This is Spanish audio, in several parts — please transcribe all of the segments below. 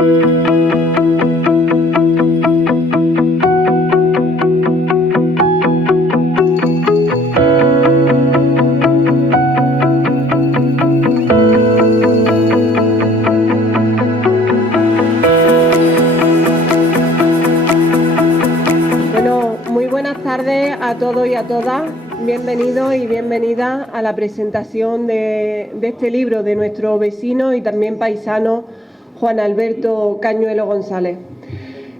A todos y a todas, bienvenidos y bienvenidas a la presentación de este libro de nuestro vecino y también paisano Juan Alberto Cañuelo González.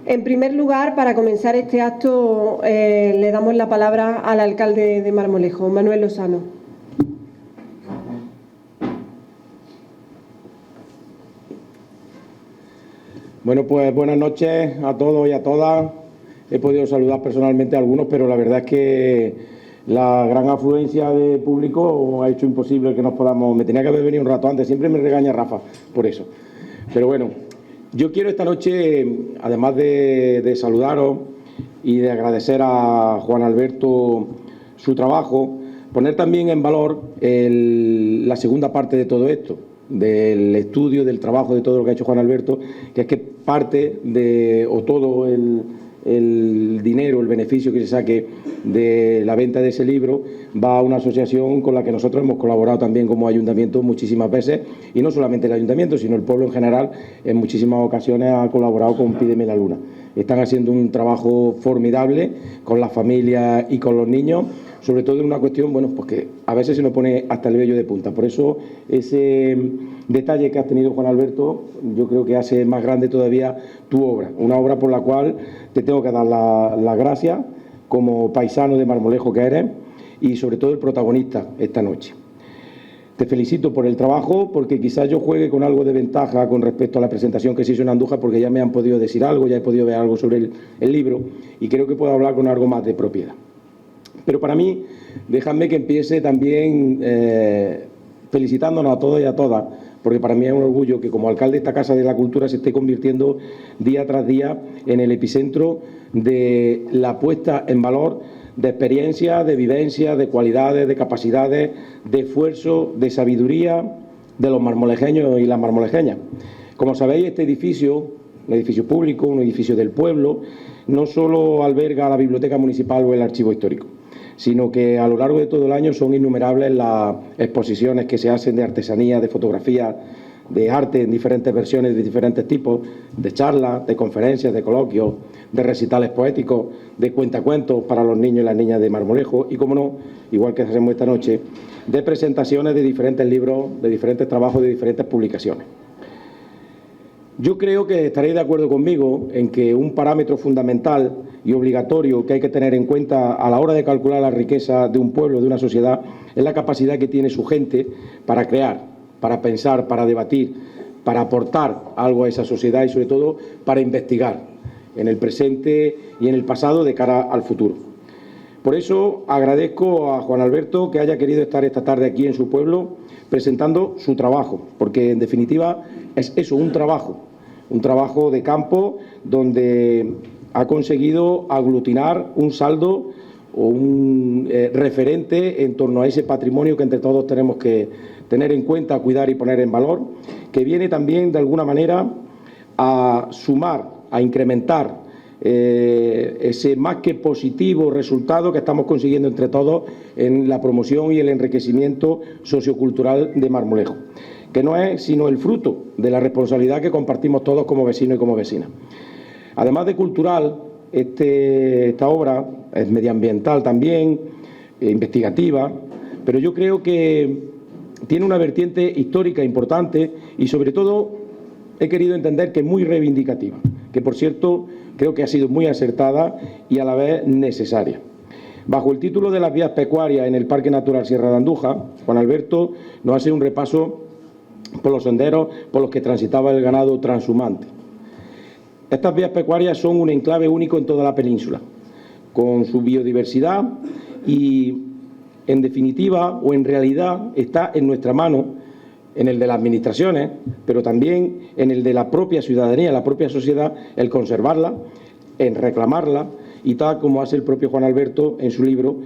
En primer lugar, para comenzar este acto, le damos la palabra al alcalde de Marmolejo, Manuel Lozano. Bueno, pues buenas noches a todos y a todas. He podido saludar personalmente a algunos, pero la verdad es que la gran afluencia de público ha hecho imposible que nos podamos... Me tenía que haber venido un rato antes, siempre me regaña Rafa por eso. Pero bueno, yo quiero esta noche, además de saludaros y de agradecer a Juan Alberto su trabajo, poner también en valor la segunda parte de todo esto, del estudio, del trabajo, de todo lo que ha hecho Juan Alberto, que es que parte de, o todo el dinero, el beneficio que se saque de la venta de ese libro va a una asociación con la que nosotros hemos colaborado también como ayuntamiento muchísimas veces, y no solamente el ayuntamiento, sino el pueblo en general, en muchísimas ocasiones ha colaborado con Pídeme la Luna. Están haciendo un trabajo formidable con las familias y con los niños, sobre todo en una cuestión, bueno, pues que a veces se nos pone hasta el vello de punta. Por eso ese detalle que has tenido, Juan Alberto, yo creo que hace más grande todavía tu obra, una obra por la cual te tengo que dar las gracias como paisano de Marmolejo que eres y sobre todo el protagonista esta noche. Te felicito por el trabajo, porque quizás yo juegue con algo de ventaja con respecto a la presentación que se hizo en Andújar, porque ya me han podido decir algo, ya he podido ver algo sobre el libro y creo que puedo hablar con algo más de propiedad. Pero para mí, déjame que empiece también felicitándonos a todos y a todas, porque para mí es un orgullo que como alcalde de esta Casa de la Cultura se esté convirtiendo día tras día en el epicentro de la puesta en valor de experiencias, de vivencias, de cualidades, de capacidades, de esfuerzo, de sabiduría de los marmolejeños y las marmolejeñas. Como sabéis, este edificio, un edificio público, un edificio del pueblo, no solo alberga la Biblioteca Municipal o el Archivo Histórico, sino que a lo largo de todo el año son innumerables las exposiciones que se hacen de artesanía, de fotografía, de arte en diferentes versiones, de diferentes tipos, de charlas, de conferencias, de coloquios, de recitales poéticos, de cuentacuentos para los niños y las niñas de Marmolejo y, como no, igual que hacemos esta noche, de presentaciones de diferentes libros, de diferentes trabajos, de diferentes publicaciones. Yo creo que estaréis de acuerdo conmigo en que un parámetro fundamental y obligatorio que hay que tener en cuenta a la hora de calcular la riqueza de un pueblo, de una sociedad, es la capacidad que tiene su gente para crear, para pensar, para debatir, para aportar algo a esa sociedad y, sobre todo, para investigar en el presente y en el pasado de cara al futuro. Por eso agradezco a Juan Alberto que haya querido estar esta tarde aquí en su pueblo presentando su trabajo, porque en definitiva es eso, un trabajo de campo donde ha conseguido aglutinar un saldo o un referente en torno a ese patrimonio que entre todos tenemos que tener en cuenta, cuidar y poner en valor, que viene también de alguna manera a sumar, a incrementar ese más que positivo resultado que estamos consiguiendo entre todos en la promoción y el enriquecimiento sociocultural de Marmolejo, que no es sino el fruto de la responsabilidad que compartimos todos como vecinos y como vecinas. Además de cultural, esta obra es medioambiental también, investigativa, pero yo creo que tiene una vertiente histórica importante y, sobre todo, he querido entender que es muy reivindicativa, que, por cierto, creo que ha sido muy acertada y a la vez necesaria. Bajo el título de las vías pecuarias en el Parque Natural Sierra de Andújar, Juan Alberto nos hace un repaso por los senderos por los que transitaba el ganado transhumante. Estas vías pecuarias son un enclave único en toda la península, con su biodiversidad y, en definitiva, o en realidad, está en nuestra mano, en el de las administraciones, pero también en el de la propia ciudadanía, la propia sociedad, el conservarla, en reclamarla y, tal como hace el propio Juan Alberto en su libro,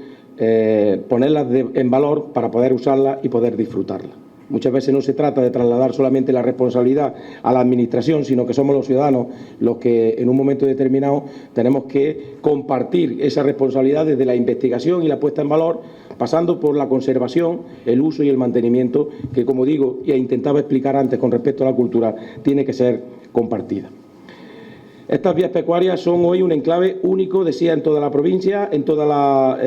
ponerlas en valor para poder usarla y poder disfrutarla. Muchas veces no se trata de trasladar solamente la responsabilidad a la Administración, sino que somos los ciudadanos los que en un momento determinado tenemos que compartir esa responsabilidad desde la investigación y la puesta en valor, pasando por la conservación, el uso y el mantenimiento, que, como digo e intentaba explicar antes con respecto a la cultura, tiene que ser compartida. Estas vías pecuarias son hoy un enclave único, decía, en toda la provincia, en toda la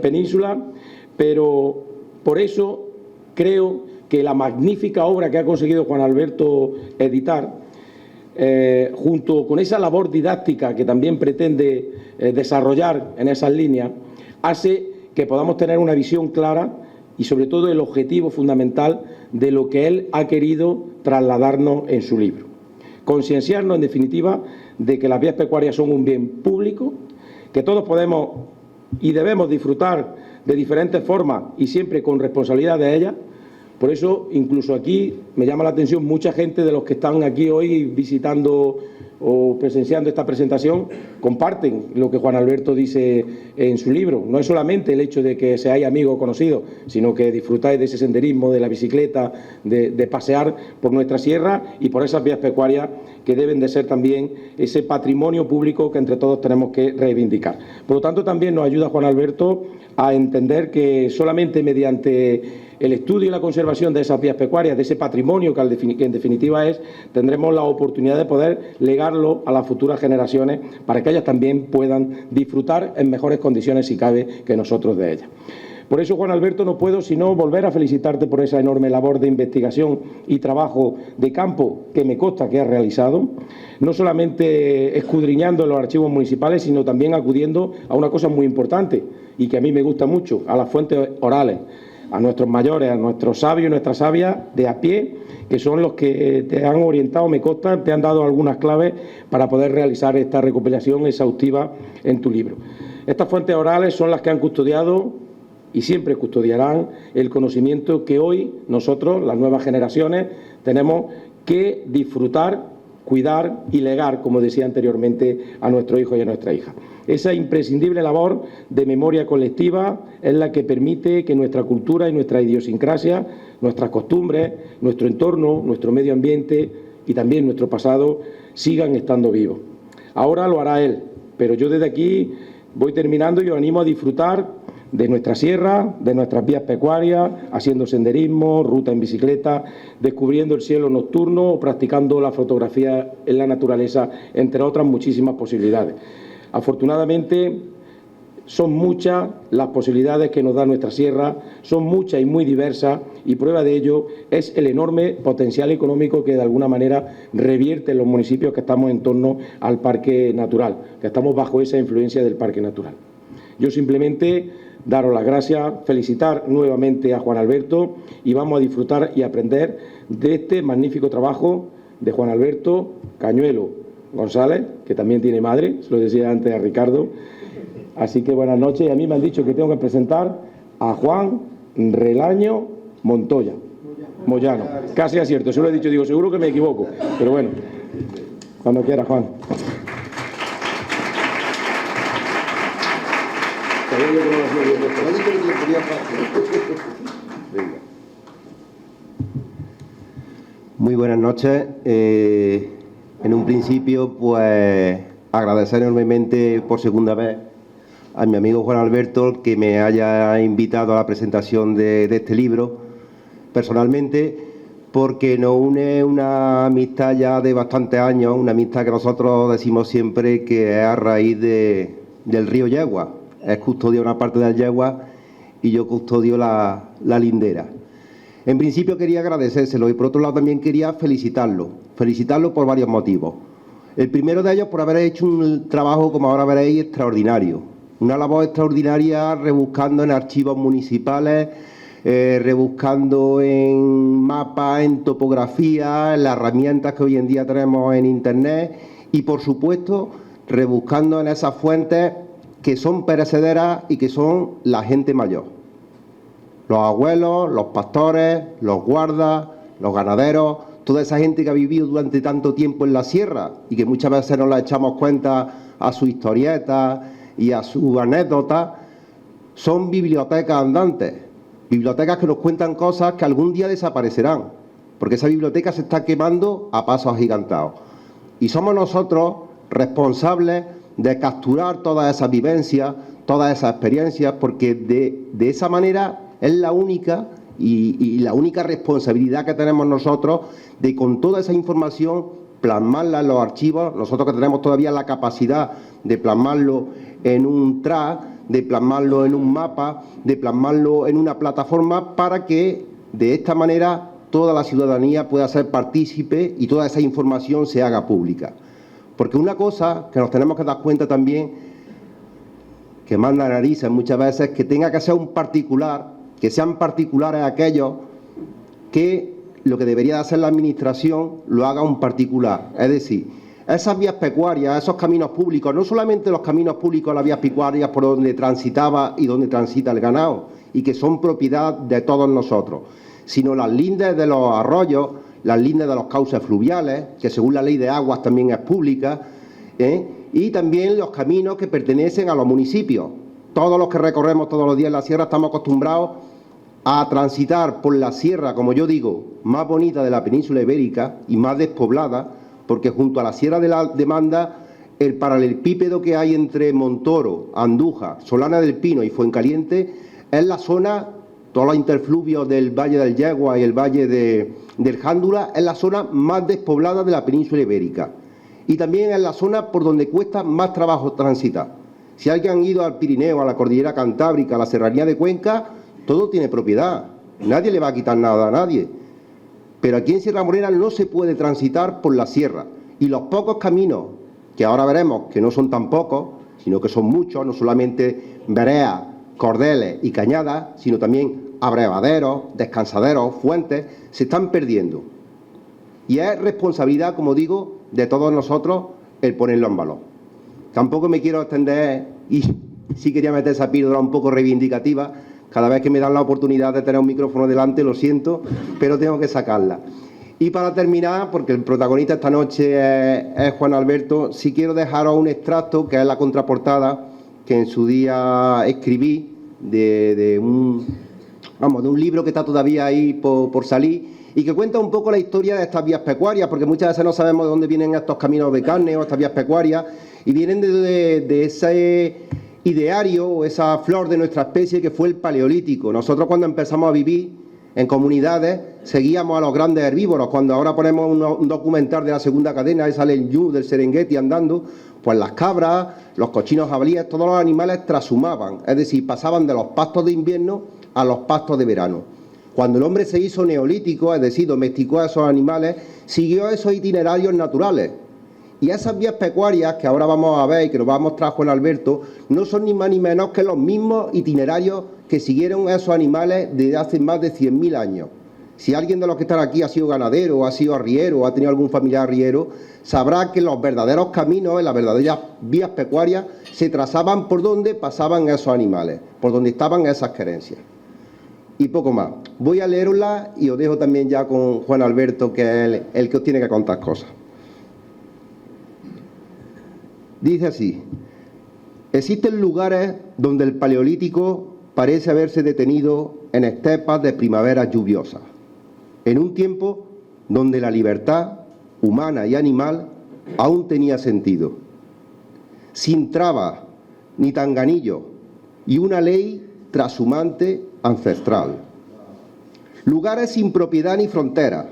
península, pero por eso creo que la magnífica obra que ha conseguido Juan Alberto editar, junto con esa labor didáctica que también pretende desarrollar en esas líneas, hace que podamos tener una visión clara y, sobre todo, el objetivo fundamental de lo que él ha querido trasladarnos en su libro. Concienciarnos, en definitiva, de que las vías pecuarias son un bien público, que todos podemos y debemos disfrutar de diferentes formas y siempre con responsabilidad de ellas. Por eso, incluso aquí, me llama la atención mucha gente de los que están aquí hoy visitando o presenciando esta presentación, comparten lo que Juan Alberto dice en su libro. No es solamente el hecho de que seáis amigos o conocidos, sino que disfrutáis de ese senderismo, de la bicicleta, de pasear por nuestra sierra y por esas vías pecuarias que deben de ser también ese patrimonio público que entre todos tenemos que reivindicar. Por lo tanto, también nos ayuda Juan Alberto a entender que solamente mediante el estudio y la conservación de esas vías pecuarias, de ese patrimonio que en definitiva es, tendremos la oportunidad de poder legarlo a las futuras generaciones para que ellas también puedan disfrutar en mejores condiciones, si cabe, que nosotros de ellas. Por eso, Juan Alberto, no puedo sino volver a felicitarte por esa enorme labor de investigación y trabajo de campo que me consta que has realizado, no solamente escudriñando en los archivos municipales, sino también acudiendo a una cosa muy importante y que a mí me gusta mucho, a las fuentes orales, a nuestros mayores, a nuestros sabios y nuestras sabias de a pie, que son los que te han orientado, me consta, te han dado algunas claves para poder realizar esta recopilación exhaustiva en tu libro. Estas fuentes orales son las que han custodiado y siempre custodiarán el conocimiento que hoy nosotros, las nuevas generaciones, tenemos que disfrutar, cuidar y legar, como decía anteriormente, a nuestros hijos y a nuestra hija. Esa imprescindible labor de memoria colectiva es la que permite que nuestra cultura y nuestra idiosincrasia, nuestras costumbres, nuestro entorno, nuestro medio ambiente y también nuestro pasado sigan estando vivos. Ahora lo hará él, pero yo desde aquí voy terminando y os animo a disfrutar de nuestra sierra, de nuestras vías pecuarias, haciendo senderismo, ruta en bicicleta, descubriendo el cielo nocturno o practicando la fotografía en la naturaleza, entre otras muchísimas posibilidades. Afortunadamente, son muchas las posibilidades que nos da nuestra sierra, son muchas y muy diversas, y prueba de ello es el enorme potencial económico que de alguna manera revierte en los municipios que estamos en torno al parque natural, que estamos bajo esa influencia del parque natural. Yo simplemente daros las gracias, felicitar nuevamente a Juan Alberto y vamos a disfrutar y aprender de este magnífico trabajo de Juan Alberto Cañuelo González, que también tiene madre, se lo decía antes a Ricardo. Así que buenas noches, y a mí me han dicho que tengo que presentar a Juan Relaño Montoya, Moyano. Casi acierto, se lo he dicho, digo, seguro que me equivoco, pero bueno, cuando quiera, Juan. Muy buenas noches. En un principio, pues agradecer enormemente por segunda vez a mi amigo Juan Alberto que me haya invitado a la presentación de este libro, personalmente, porque nos une una amistad ya de bastantes años, una amistad que nosotros decimos siempre que es a raíz del río Yegua. Él custodia una parte del Yegua y yo custodio la lindera. En principio quería agradecérselo y por otro lado también quería felicitarlo por varios motivos. El primero de ellos por haber hecho un trabajo, como ahora veréis, extraordinario. Una labor extraordinaria rebuscando en archivos municipales, rebuscando en mapas, en topografía, en las herramientas que hoy en día tenemos en Internet y, por supuesto, rebuscando en esas fuentes que son perecederas y que son la gente mayor. Los abuelos, los pastores, los guardas, los ganaderos, toda esa gente que ha vivido durante tanto tiempo en la sierra y que muchas veces nos la echamos cuenta a sus historietas y a sus anécdotas, son bibliotecas andantes. bibliotecas que nos cuentan cosas que algún día desaparecerán, porque esa biblioteca se está quemando a pasos agigantados. Y somos nosotros responsables de capturar todas esas vivencias, todas esas experiencias, porque de esa manera es la única y la única responsabilidad que tenemos nosotros de, con toda esa información, plasmarla en los archivos. Nosotros que tenemos todavía la capacidad de plasmarlo en un track, de plasmarlo en un mapa, de plasmarlo en una plataforma, para que de esta manera toda la ciudadanía pueda ser partícipe y toda esa información se haga pública. Porque una cosa que nos tenemos que dar cuenta también, que manda narices muchas veces, que tenga que ser un particular, que sean particulares aquellos que lo que debería de hacer la administración lo haga un particular. Es decir, esas vías pecuarias, esos caminos públicos, no solamente los caminos públicos, las vías pecuarias por donde transitaba y donde transita el ganado, y que son propiedad de todos nosotros, sino las lindes de los arroyos, las lindes de los cauces fluviales, que según la ley de aguas también es pública, y también los caminos que pertenecen a los municipios. Todos los que recorremos todos los días la sierra estamos acostumbrados a transitar por la sierra, como yo digo, más bonita de la península ibérica y más despoblada, porque junto a la Sierra de la Demanda, el paralelepípedo que hay entre Montoro, Andújar, Solana del Pino y Fuencaliente es la zona, todos los interfluvios del Valle del Yegua y el Valle del Jándula, es la zona más despoblada de la península ibérica. Y también es la zona por donde cuesta más trabajo transitar. Si alguien ha ido al Pirineo, a la Cordillera Cantábrica, a la Serranía de Cuenca, todo tiene propiedad. Nadie le va a quitar nada a nadie. Pero aquí en Sierra Morena no se puede transitar por la sierra. Y los pocos caminos, que ahora veremos que no son tan pocos, sino que son muchos, no solamente veredas, cordeles y cañadas, sino también abrevaderos, descansaderos, fuentes, se están perdiendo. Y es responsabilidad, como digo, de todos nosotros el ponerlo en valor. Tampoco me quiero extender, y sí quería meter esa píldora un poco reivindicativa. Cada vez que me dan la oportunidad de tener un micrófono delante, lo siento, pero tengo que sacarla. Y para terminar, porque el protagonista esta noche es Juan Alberto, sí quiero dejaros un extracto, que es la contraportada, que en su día escribí, de un libro que está todavía ahí por salir, y que cuenta un poco la historia de estas vías pecuarias, porque muchas veces no sabemos de dónde vienen estos caminos de carne o estas vías pecuarias, y vienen de ese ideario o esa flor de nuestra especie que fue el Paleolítico. Nosotros, cuando empezamos a vivir en comunidades, seguíamos a los grandes herbívoros. Cuando ahora ponemos un documental de la segunda cadena y sale el ñu del Serengeti andando, pues las cabras, los cochinos jabalíes, todos los animales trashumaban, es decir, pasaban de los pastos de invierno a los pastos de verano. Cuando el hombre se hizo neolítico, es decir, domesticó a esos animales, siguió esos itinerarios naturales. Y esas vías pecuarias que ahora vamos a ver y que nos va a mostrar Juan Alberto, no son ni más ni menos que los mismos itinerarios que siguieron esos animales desde hace más de 100.000 años. Si alguien de los que están aquí ha sido ganadero, o ha sido arriero, o ha tenido algún familiar arriero, sabrá que los verdaderos caminos, en las verdaderas vías pecuarias, se trazaban por donde pasaban esos animales, por donde estaban esas querencias. Y poco más. Voy a leerla y os dejo también ya con Juan Alberto, que es el que os tiene que contar cosas. Dice así: existen lugares donde el Paleolítico parece haberse detenido en estepas de primaveras lluviosas, en un tiempo donde la libertad humana y animal aún tenía sentido, sin trabas ni tanganillos y una ley trashumante ancestral. Lugares sin propiedad ni fronteras,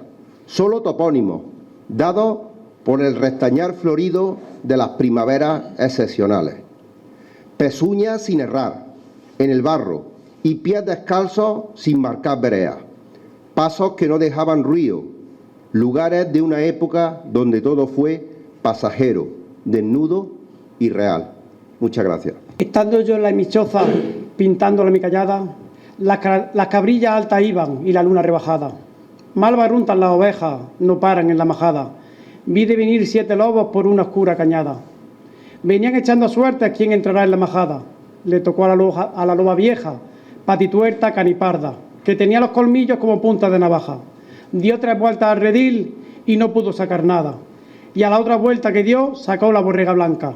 solo topónimos, dados por el restañar florido de las primaveras excepcionales. Pezuñas sin errar, en el barro, y pies descalzos sin marcar veredas. Pasos que no dejaban ruido, lugares de una época donde todo fue pasajero, desnudo y real. Muchas gracias. Estando yo en la choza pintándola mi callada, las cabrillas altas iban y la luna rebajada. Mal barruntan las ovejas, no paran en la majada. Vi de venir 7 lobos por una oscura cañada. Venían echando suerte a quien entrará en la majada. Le tocó a la loba vieja, patituerta caniparda, que tenía los colmillos como puntas de navaja. Dio 3 vueltas al redil y no pudo sacar nada. Y a la otra vuelta que dio, sacó la borrega blanca,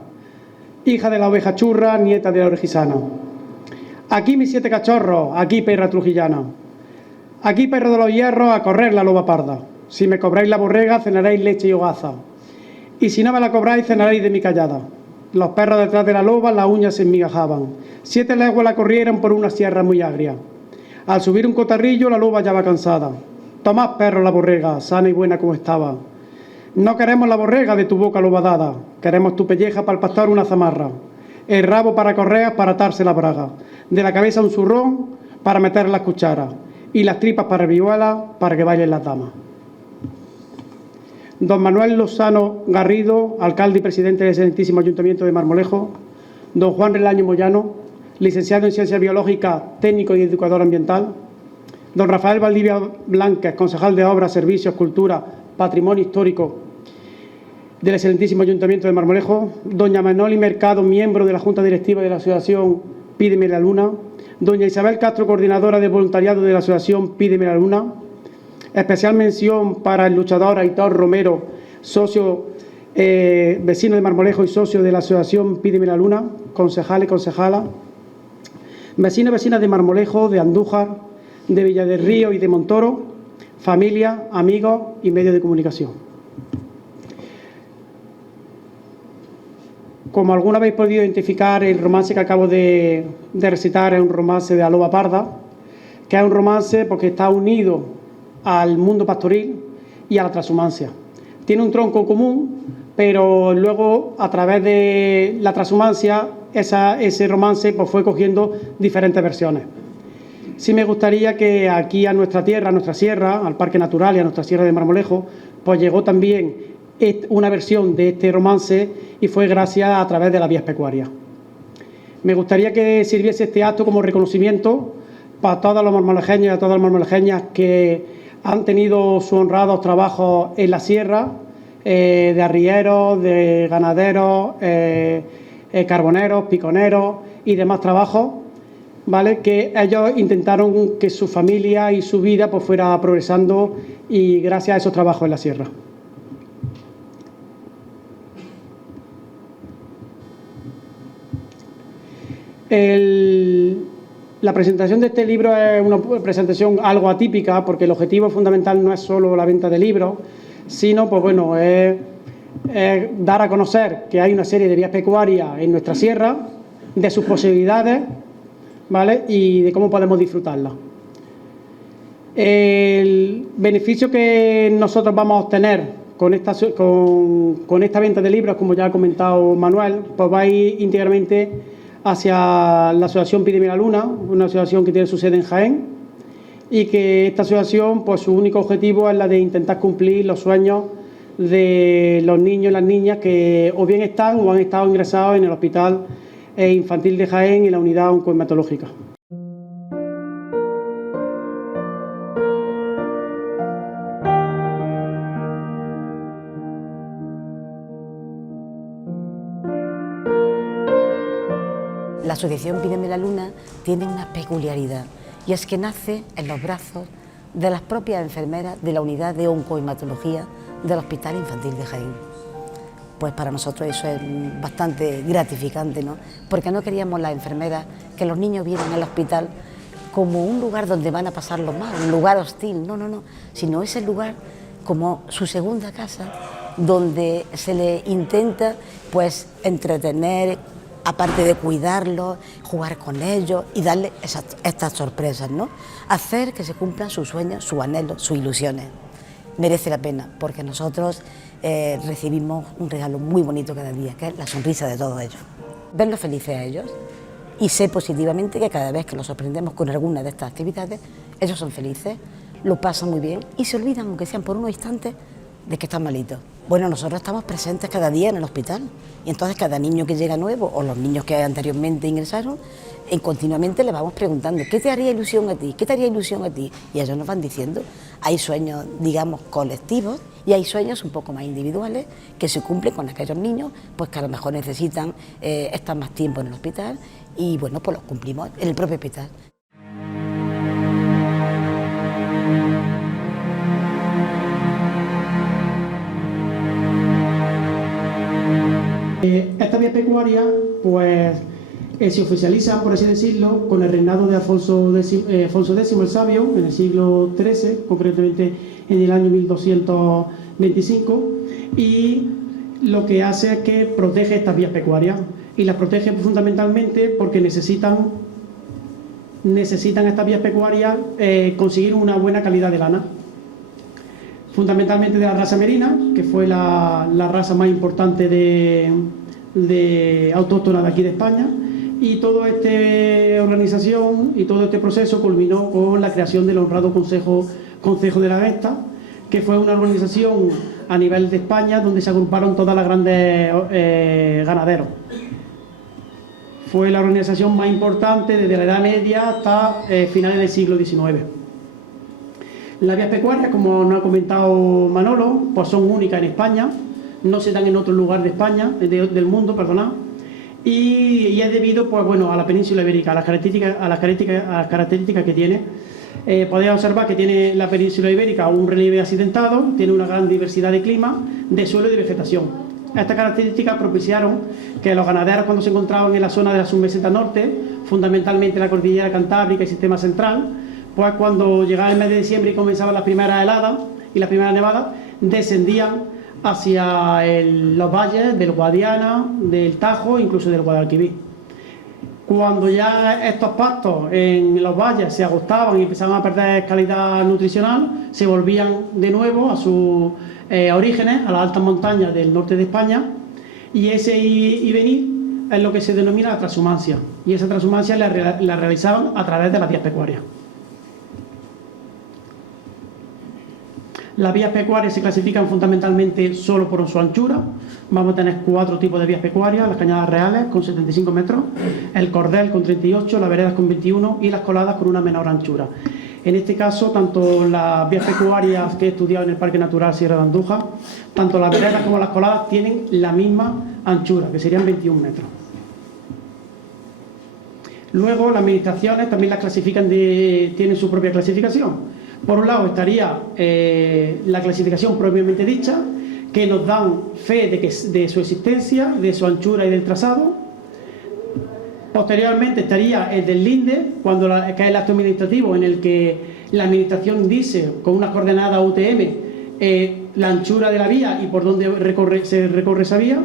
hija de la oveja churra, nieta de la orejisana. Aquí mis 7 cachorros, aquí perra trujillana. Aquí perro de los hierros, a correr la loba parda. Si me cobráis la borrega, cenaréis leche y hogaza. Y si no me la cobráis, cenaréis de mi callada. Los perros detrás de la loba, las uñas se enmigajaban. 7 leguas la corrieron por una sierra muy agria. Al subir un cotarrillo, la loba ya va cansada. Tomad, perro, la borrega, sana y buena como estaba. No queremos la borrega de tu boca loba dada, queremos tu pelleja para el pastor una zamarra, el rabo para correas para atarse la braga, de la cabeza un zurrón para meter las cucharas y las tripas para vihuelas para que bailen las damas. Don Manuel Lozano Garrido, alcalde y presidente del Excelentísimo Ayuntamiento de Marmolejo. Don Juan Relaño Moyano, licenciado en Ciencias Biológicas, técnico y educador ambiental. Don Rafael Valdivia Blanques, concejal de Obras, Servicios, Cultura, Patrimonio Histórico del Excelentísimo Ayuntamiento de Marmolejo. Doña Manoli Mercado, miembro de la Junta Directiva de la Asociación Pídeme la Luna. Doña Isabel Castro, coordinadora de voluntariado de la Asociación Pídeme la Luna. Especial mención para el luchador Aitor Romero, socio, vecino de Marmolejo y socio de la Asociación Pídeme la Luna, concejal y concejala. Vecinos y vecinas de Marmolejo, de Andújar, de Villa del Río y de Montoro, familia, amigos y medios de comunicación. Como alguna habéis podido identificar, el romance que acabo de recitar es un romance de la loba parda, que es un romance porque está unido al mundo pastoril y a la transhumancia. Tiene un tronco común, pero luego, a través de la transhumancia, ese romance pues, fue cogiendo diferentes versiones. Sí me gustaría que aquí a nuestra tierra, a nuestra sierra, al Parque Natural y a nuestra sierra de Marmolejo, pues llegó también una versión de este romance y fue gracias a través de las vías pecuarias. Me gustaría que sirviese este acto como reconocimiento para todos los marmolejeños y a todas las marmolejeñas que han tenido sus honrados trabajos en la sierra, de arrieros, de ganaderos, carboneros, piconeros y demás trabajos, ¿vale? Que ellos intentaron que su familia y su vida pues, fuera progresando y gracias a esos trabajos en la sierra. La presentación de este libro es una presentación algo atípica porque el objetivo fundamental no es solo la venta de libros, sino pues bueno, es dar a conocer que hay una serie de vías pecuarias en nuestra sierra, de sus posibilidades, ¿vale? Y de cómo podemos disfrutarlas. El beneficio que nosotros vamos a obtener con esta venta de libros, como ya ha comentado Manuel, pues va a ir íntegramente hacia la asociación Pídeme la Luna, una asociación que tiene su sede en Jaén y que esta asociación, pues su único objetivo es la de intentar cumplir los sueños de los niños y las niñas que o bien están o han estado ingresados en el Hospital Infantil de Jaén y la unidad oncohematológica. La asociación Pídeme la Luna tiene una peculiaridad y es que nace en los brazos de las propias enfermeras de la unidad de oncohematología del Hospital Infantil de Jaén. Pues para nosotros eso es bastante gratificante, ¿no? Porque no queríamos las enfermeras que los niños vieran al hospital como un lugar donde van a pasarlo mal, un lugar hostil, no, sino ese lugar como su segunda casa, donde se les intenta pues entretener, aparte de cuidarlos, jugar con ellos y darles estas sorpresas, ¿no? Hacer que se cumplan sus sueños, sus anhelos, sus ilusiones. Merece la pena, porque nosotros recibimos un regalo muy bonito cada día, que es la sonrisa de todos ellos. Verlos felices a ellos y sé positivamente que cada vez que los sorprendemos con alguna de estas actividades, ellos son felices, lo pasan muy bien y se olvidan, aunque sean por unos instantes, de que están malitos. Bueno, nosotros estamos presentes cada día en el hospital y entonces cada niño que llega nuevo o los niños que anteriormente ingresaron, continuamente le vamos preguntando ¿qué te haría ilusión a ti? ¿Qué te haría ilusión a ti? Y ellos nos van diciendo, hay sueños, digamos, colectivos y hay sueños un poco más individuales que se cumplen con aquellos niños pues que a lo mejor necesitan estar más tiempo en el hospital y bueno, pues los cumplimos en el propio hospital. Esta vía pecuaria, pues se oficializan, por así decirlo, con el reinado de Alfonso X el Sabio, en el siglo XIII, concretamente en el año 1225, y lo que hace es que protege estas vías pecuarias, y las protege fundamentalmente porque necesitan estas vías pecuarias conseguir una buena calidad de lana, fundamentalmente de la raza merina, que fue la raza más importante de autóctona de aquí de España. Y toda esta organización y todo este proceso culminó con la creación del honrado Consejo de la Vesta, que fue una organización a nivel de España donde se agruparon todas las grandes ganaderos. Fue la organización más importante desde la Edad Media hasta finales del siglo XIX. Las vías pecuarias, como nos ha comentado Manolo, pues son únicas en España, no se dan en otro lugar de España, del mundo, perdonad. Y es debido, pues bueno, a la península ibérica, a las características que tiene. Podéis observar que tiene la península ibérica un relieve accidentado, tiene una gran diversidad de clima, de suelo y de vegetación. Estas características propiciaron que los ganaderos, cuando se encontraban en la zona de la submeseta norte, fundamentalmente la cordillera cantábrica y sistema central, pues cuando llegaba el mes de diciembre y comenzaban las primeras heladas y las primeras nevadas, descendían hacia los valles del Guadiana, del Tajo e incluso del Guadalquivir. Cuando ya estos pastos en los valles se agostaban y empezaban a perder calidad nutricional, se volvían de nuevo a sus orígenes, a las altas montañas del norte de España, y ese ir y venir es lo que se denomina la transhumancia, y esa transhumancia la realizaban a través de las vías pecuarias. Las vías pecuarias se clasifican fundamentalmente solo por su anchura. Vamos a tener 4 tipos de vías pecuarias: las cañadas reales con 75 metros, el cordel con 38, las veredas con 21 y las coladas con una menor anchura. En este caso, tanto las vías pecuarias que he estudiado en el Parque Natural Sierra de Andújar, tanto las veredas como las coladas tienen la misma anchura, que serían 21 metros. Luego, las administraciones también las clasifican, tienen su propia clasificación. Por un lado estaría la clasificación propiamente dicha, que nos dan fe de su existencia, de su anchura y del trazado. Posteriormente estaría el del linde, que es el acto administrativo en el que la administración dice con unas coordenadas UTM la anchura de la vía y por dónde se recorre esa vía.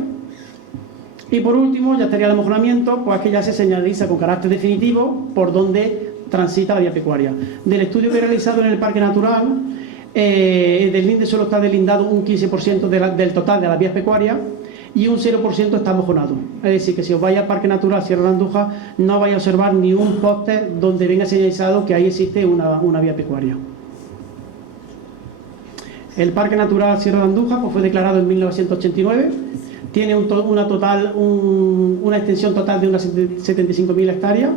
Y por último ya estaría el amojonamiento, pues que ya se señaliza con carácter definitivo por dónde transita la vía pecuaria. Del estudio que he realizado en el Parque Natural, del linde solo está delindado un 15% del total de las vías pecuarias y un 0% está amojonado. Es decir, que si os vais al Parque Natural Sierra de Andújar no vais a observar ni un póster donde venga señalizado que ahí existe una vía pecuaria. El Parque Natural Sierra de Andújar pues, fue declarado en 1989, tiene una extensión total de unas 75.000 hectáreas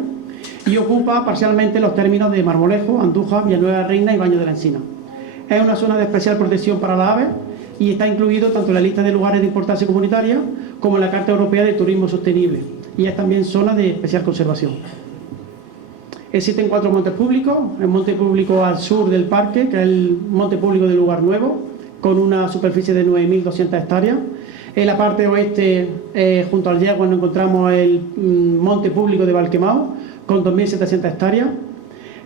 y ocupa parcialmente los términos de Marmolejo, Andújar, Villanueva de la Reina y Baño de la Encina. Es una zona de especial protección para las aves y está incluido tanto en la lista de lugares de importancia comunitaria como en la Carta Europea de Turismo Sostenible, y es también zona de especial conservación. Existen 4 montes públicos: el monte público al sur del parque, que es el monte público del Lugar Nuevo, con una superficie de 9.200 hectáreas. En la parte oeste, junto al Yegua, nos encontramos el monte público de Valquemao, con 2.700 hectáreas.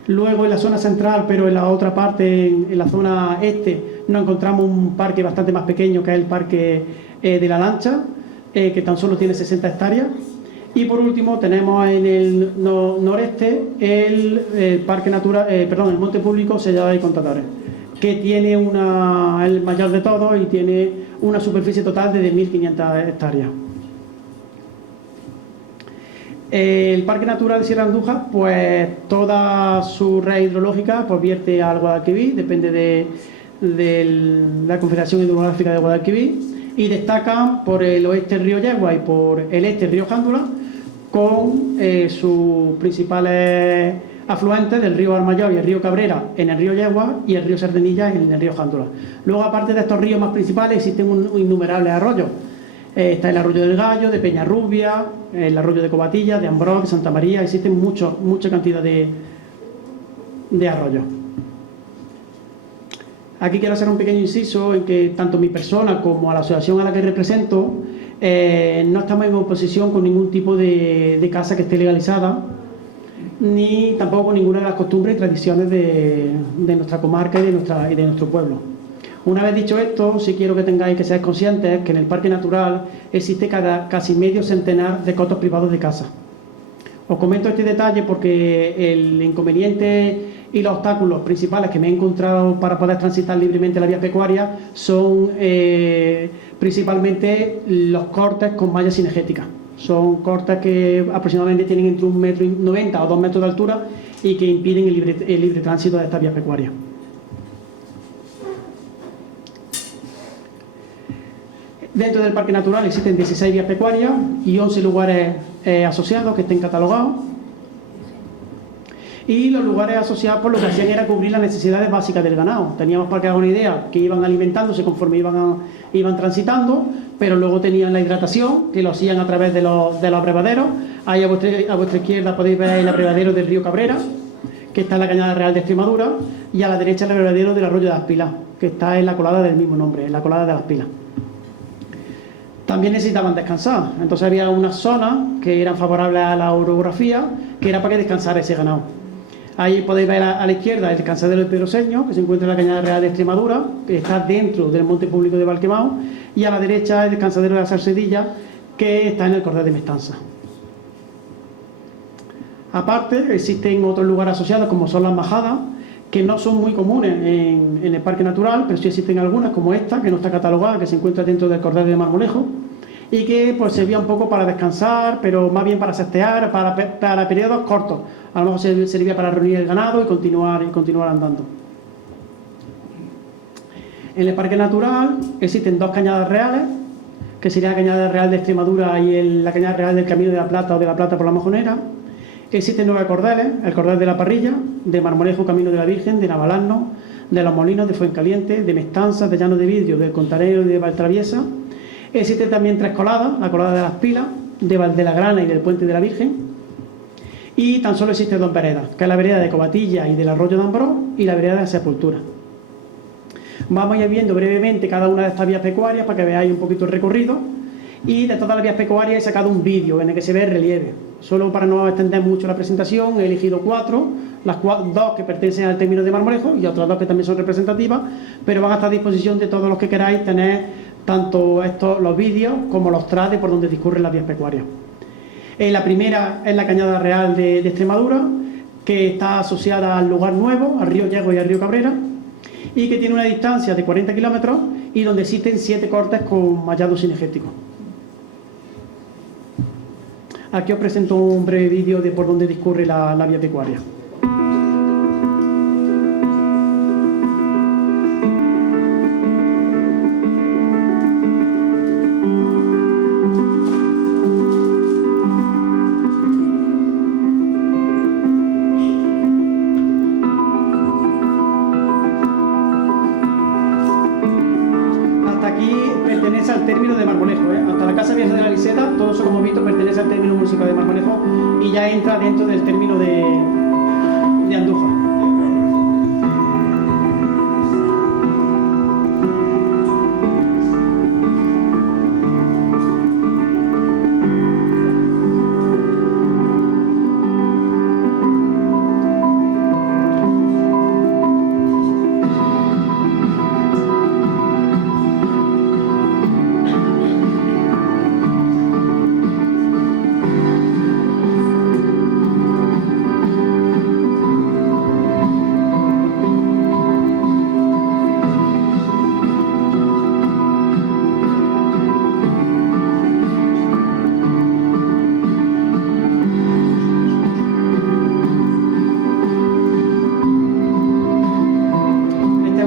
Luego en la zona central, pero en la otra parte, en la zona este, nos encontramos un parque bastante más pequeño, que es el parque de la Lancha, que tan solo tiene 60 hectáreas. Y por último tenemos en el noreste el parque natural, el monte público Sellada de Contadores, que tiene el mayor de todos y tiene una superficie total de 10.500 hectáreas. El Parque Natural de Sierra de Andújar, pues toda su red hidrológica pues, vierte al Guadalquivir, depende de la Confederación Hidrográfica de Guadalquivir, y destacan por el oeste el río Yegua y por el este el río Jándula, con sus principales afluentes del río Armayor y el río Cabrera en el río Yegua y el río Sardenilla en el río Jándula. Luego, aparte de estos ríos más principales, existen innumerables arroyos. Está el arroyo del Gallo, de Peñarrubia, el arroyo de Cobatilla, de Ambrós, de Santa María. Existen mucha cantidad de arroyos. Aquí quiero hacer un pequeño inciso en que tanto mi persona como a la asociación a la que represento no estamos en oposición con ningún tipo de casa que esté legalizada, ni tampoco con ninguna de las costumbres y tradiciones de nuestra comarca y de nuestro pueblo. Una vez dicho esto, sí quiero que tengáis que seáis conscientes que en el Parque Natural existe casi medio centenar de cotos privados de caza. Os comento este detalle porque el inconveniente y los obstáculos principales que me he encontrado para poder transitar libremente la vía pecuaria son principalmente los cortes con malla cinegética. Son cortes que aproximadamente tienen entre 1,90 m o 2 metros de altura y que impiden el libre tránsito de esta vía pecuaria. Dentro del Parque Natural existen 16 vías pecuarias y 11 lugares asociados que estén catalogados. Y los lugares asociados por lo que hacían era cubrir las necesidades básicas del ganado. Teníamos, para que hagan una idea, que iban alimentándose conforme iban transitando, pero luego tenían la hidratación, que lo hacían a través de los abrevaderos. Ahí a vuestra izquierda podéis ver el abrevadero del río Cabrera, que está en la Cañada Real de Extremadura, y a la derecha el abrevadero del arroyo de las Pilas, que está en la colada del mismo nombre, en la colada de las Pilas. También necesitaban descansar, entonces había unas zonas que eran favorables a la orografía, que era para que descansara ese ganado. Ahí podéis ver a la izquierda el descansadero del Pedroseño, que se encuentra en la Cañada Real de Extremadura, que está dentro del monte público de Valquemao, y a la derecha el descansadero de la Salcedilla, que está en el Cordel de Mestanza. Aparte, existen otros lugares asociados, como son las majadas, que no son muy comunes en el Parque Natural, pero sí existen algunas, como esta, que no está catalogada, que se encuentra dentro del Cordel de Marmolejo, y que pues servía un poco para descansar, pero más bien para sestear, para periodos cortos. A lo mejor servía para reunir el ganado y continuar andando. En el Parque Natural existen 2 cañadas reales, que sería la Cañada Real de Extremadura y la Cañada Real del Camino de la Plata o de la Plata por la Mojonera. Existen 9 cordeles, el Cordel de la Parrilla, de Marmolejo, Camino de la Virgen, de Navalasno, de Los Molinos, de Fuencaliente, de Mestanza, de Llano de Vidrio, del Contarero y de Valtraviesa. Existen también 3 coladas, la colada de las Pilas, de Valdelagrana y del Puente de la Virgen. Y tan solo existen 2 veredas, que es la vereda de Covatilla y del Arroyo de Ambrós y la vereda de Sepultura. Vamos a ir viendo brevemente cada una de estas vías pecuarias para que veáis un poquito el recorrido. Y de todas las vías pecuarias he sacado un vídeo en el que se ve el relieve. Solo para no extender mucho la presentación he elegido 4, las 2 que pertenecen al término de Marmolejo y otras 2 que también son representativas, pero van a estar a disposición de todos los que queráis tener tanto los vídeos como los trades por donde discurren las vías pecuarias. La primera es la Cañada Real de Extremadura, que está asociada al lugar nuevo, al río Yegua y al río Cabrera, y que tiene una distancia de 40 kilómetros y donde existen 7 cortes con mallado cinegético. Aquí os presento un breve vídeo de por dónde discurre la vía pecuaria. Al término de Marmolejo, hasta la Casa Vieja de la Liseta, todo eso como visto pertenece al término municipal de Marmolejo y ya entra dentro del término de Andújar.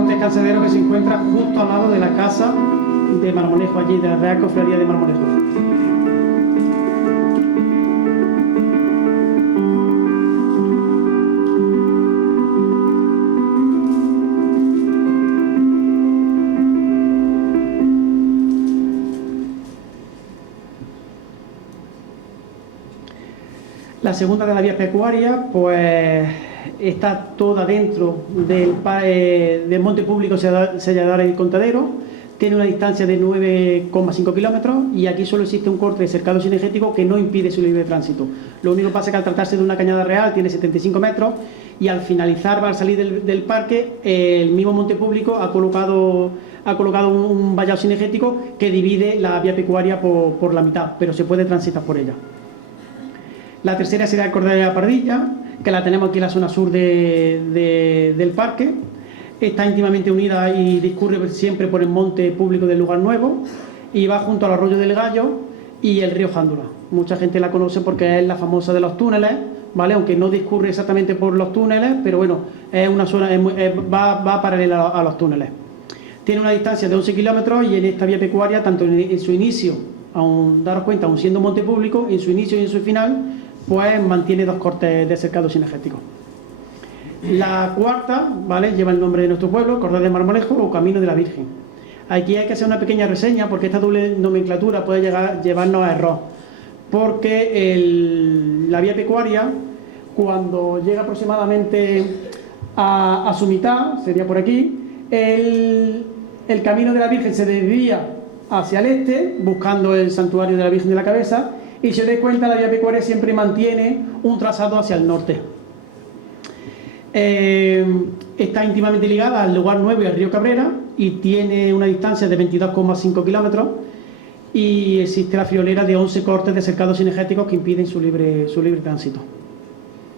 Descansadero que se encuentra justo al lado de la casa de Marmolejo, allí de la Real Cofradía de Marmolejo. La segunda de las vías pecuarias, pues está toda dentro del monte público Selladores y Contadero. tiene una distancia de 9,5 kilómetros y aquí solo existe un corte de cercado cinegético que no impide su libre tránsito. Lo único que pasa es que al tratarse de una cañada real tiene 75 metros y al finalizar, al salir del parque, el mismo monte público ha colocado un vallado cinegético que divide la vía pecuaria por la mitad, pero se puede transitar por ella. La tercera sería el Cordel de la Pardilla, que la tenemos aquí en la zona sur del parque. Está íntimamente unida y discurre siempre por el monte público del Lugar Nuevo y va junto al arroyo del Gallo y el río Jándula. Mucha gente la conoce porque es la famosa de los túneles, ¿vale? Aunque no discurre exactamente por los túneles, pero bueno, es una zona, va paralela a los túneles. Tiene una distancia de 11 kilómetros y en esta vía pecuaria, tanto en su inicio, daros cuenta, aun siendo monte público, en su inicio y en su final, pues mantiene 2 cortes de cercado cinegético. La cuarta, ¿vale?, lleva el nombre de nuestro pueblo, Cordel de Marmolejo o Camino de la Virgen. Aquí hay que hacer una pequeña reseña porque esta doble nomenclatura puede llevarnos a error. Porque la vía pecuaria, cuando llega aproximadamente a su mitad, sería por aquí, el Camino de la Virgen se desvía hacia el este, buscando el santuario de la Virgen de la Cabeza, y si os dais cuenta, la vía pecuaria siempre mantiene un trazado hacia el norte. Está íntimamente ligada al Lugar Nuevo y al río Cabrera y tiene una distancia de 22,5 kilómetros y existe la friolera de 11 cortes de cercados cinegéticos que impiden su libre tránsito.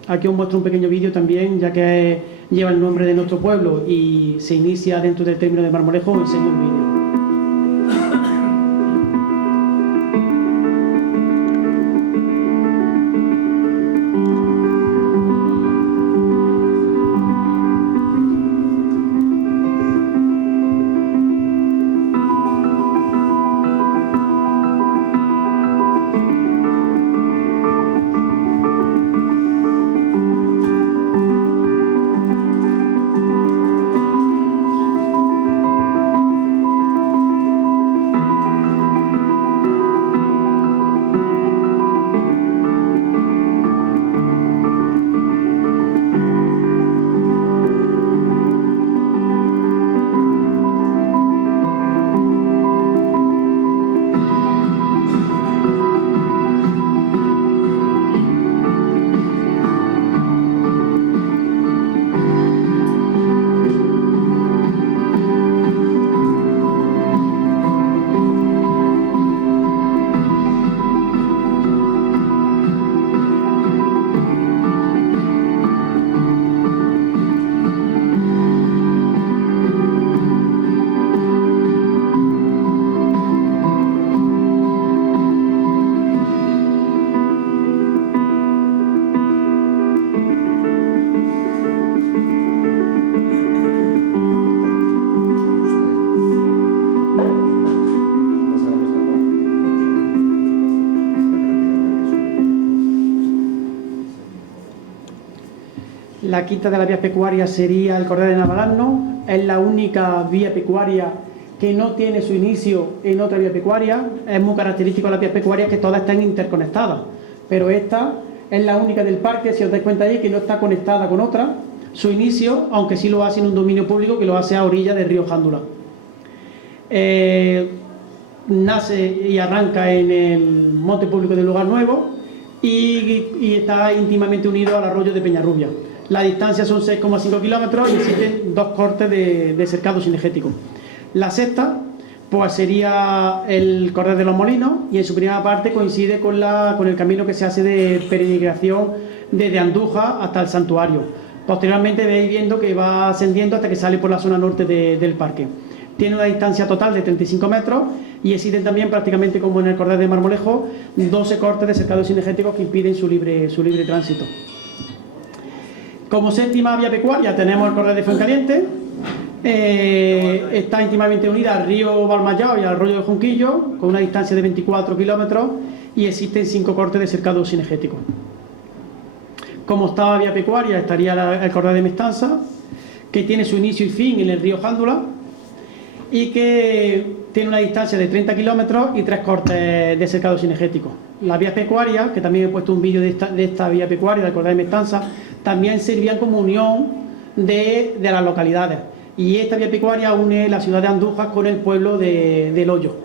Aquí os muestro un pequeño vídeo también, ya que lleva el nombre de nuestro pueblo y se inicia dentro del término de Marmolejo, os enseño un vídeo. La quinta de las vías pecuarias sería el Cordel de Navalano. Es la única vía pecuaria que no tiene su inicio en otra vía pecuaria. Es muy característico de las vías pecuarias que todas están interconectadas, pero esta es la única del parque, si os dais cuenta ahí, que no está conectada con otra. Su inicio, aunque sí lo hace en un dominio público que lo hace a orilla del río Jándula. Nace y arranca en el monte público del Lugar Nuevo y está íntimamente unido al arroyo de Peñarrubia. La distancia son 6,5 kilómetros y existen 2 cortes de cercado cinegético. La sexta, pues sería el Cordel de los Molinos y en su primera parte coincide con el camino que se hace de peregrinación desde Andújar hasta el santuario. Posteriormente veis viendo que va ascendiendo hasta que sale por la zona norte del parque. Tiene una distancia total de 35 metros y existen también, prácticamente como en el Cordel de Marmolejo, 12 cortes de cercado cinegéticos que impiden su libre tránsito. Como séptima vía pecuaria tenemos el Cordel de Fuencaliente. Está íntimamente unida al río Valmayao y al arroyo de Junquillo, con una distancia de 24 kilómetros y existen 5 cortes de cercado cinegético. Como octava vía pecuaria estaría el Cordel de Mestanza, que tiene su inicio y fin en el río Jándula y que tiene una distancia de 30 kilómetros y 3 cortes de cercado cinegético. Las vías pecuarias, que también he puesto un vídeo de esta vía pecuaria del Cordel de Mestanza, también servían como unión de las localidades Y esta vía pecuaria une la ciudad de Andújar con el pueblo del Hoyo.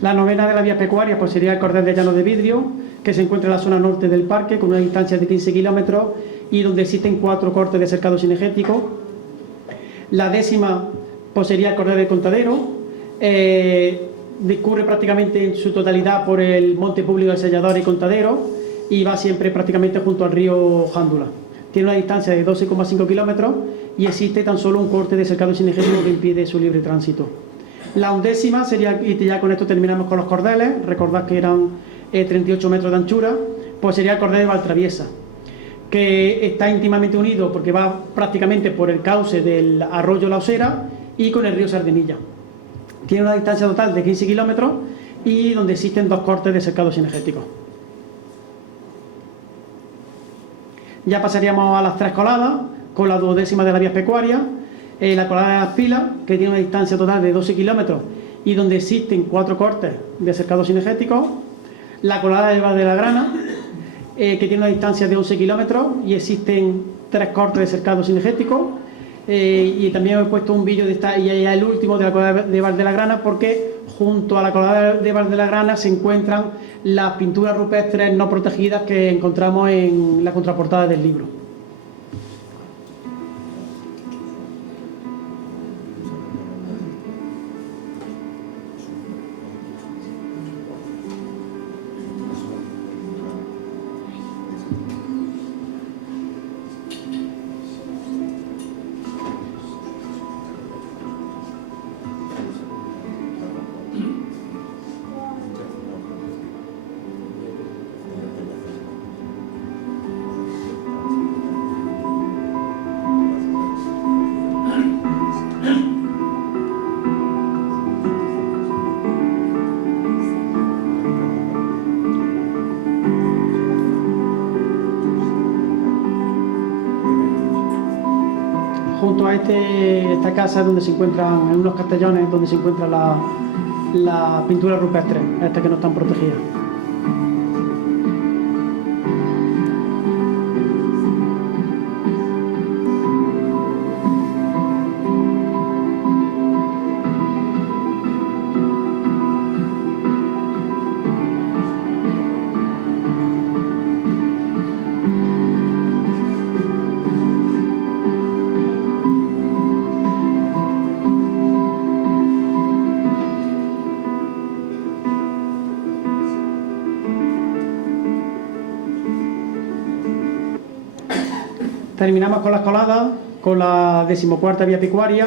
La novena de la vía pecuaria pues sería el Cordel de Llano de Vidrio, que se encuentra en la zona norte del parque con una distancia de 15 kilómetros y donde existen 4 cortes de cercado cinegético. La décima pues sería el Cordel del Contadero, discurre prácticamente en su totalidad por el monte público del Sellador y Contadero y va siempre prácticamente junto al río Jándula. Tiene una distancia de 12,5 kilómetros y existe tan solo un corte de cercado cinegético que impide su libre tránsito. La undécima sería, y ya con esto terminamos con los cordeles, recordad que eran 38 metros de anchura, pues sería el cordel de Valtraviesa, que está íntimamente unido porque va prácticamente por el cauce del arroyo La Osera y con el río Sardenilla. Tiene una distancia total de 15 kilómetros y donde existen 2 cortes de cercado cinegético. Ya pasaríamos a las 3 coladas, con la 12ª de la vía pecuaria. La colada de las Pilas, que tiene una distancia total de 12 kilómetros y donde existen 4 cortes de cercado cinegético. La colada de Val de la Grana, que tiene una distancia de 11 kilómetros y existen 3 cortes de cercado cinegético. Y también he puesto un vídeo de esta, y ya el último de la colada de Val de la Grana, porque junto a la colada de Val de la Grana se encuentran las pinturas rupestres no protegidas que encontramos en la contraportada del libro. Junto a esta casa donde se encuentran, en unos castellones donde se encuentra la pintura rupestre, estas que no están protegidas. Terminamos con las coladas, con la 14ª vía pecuaria.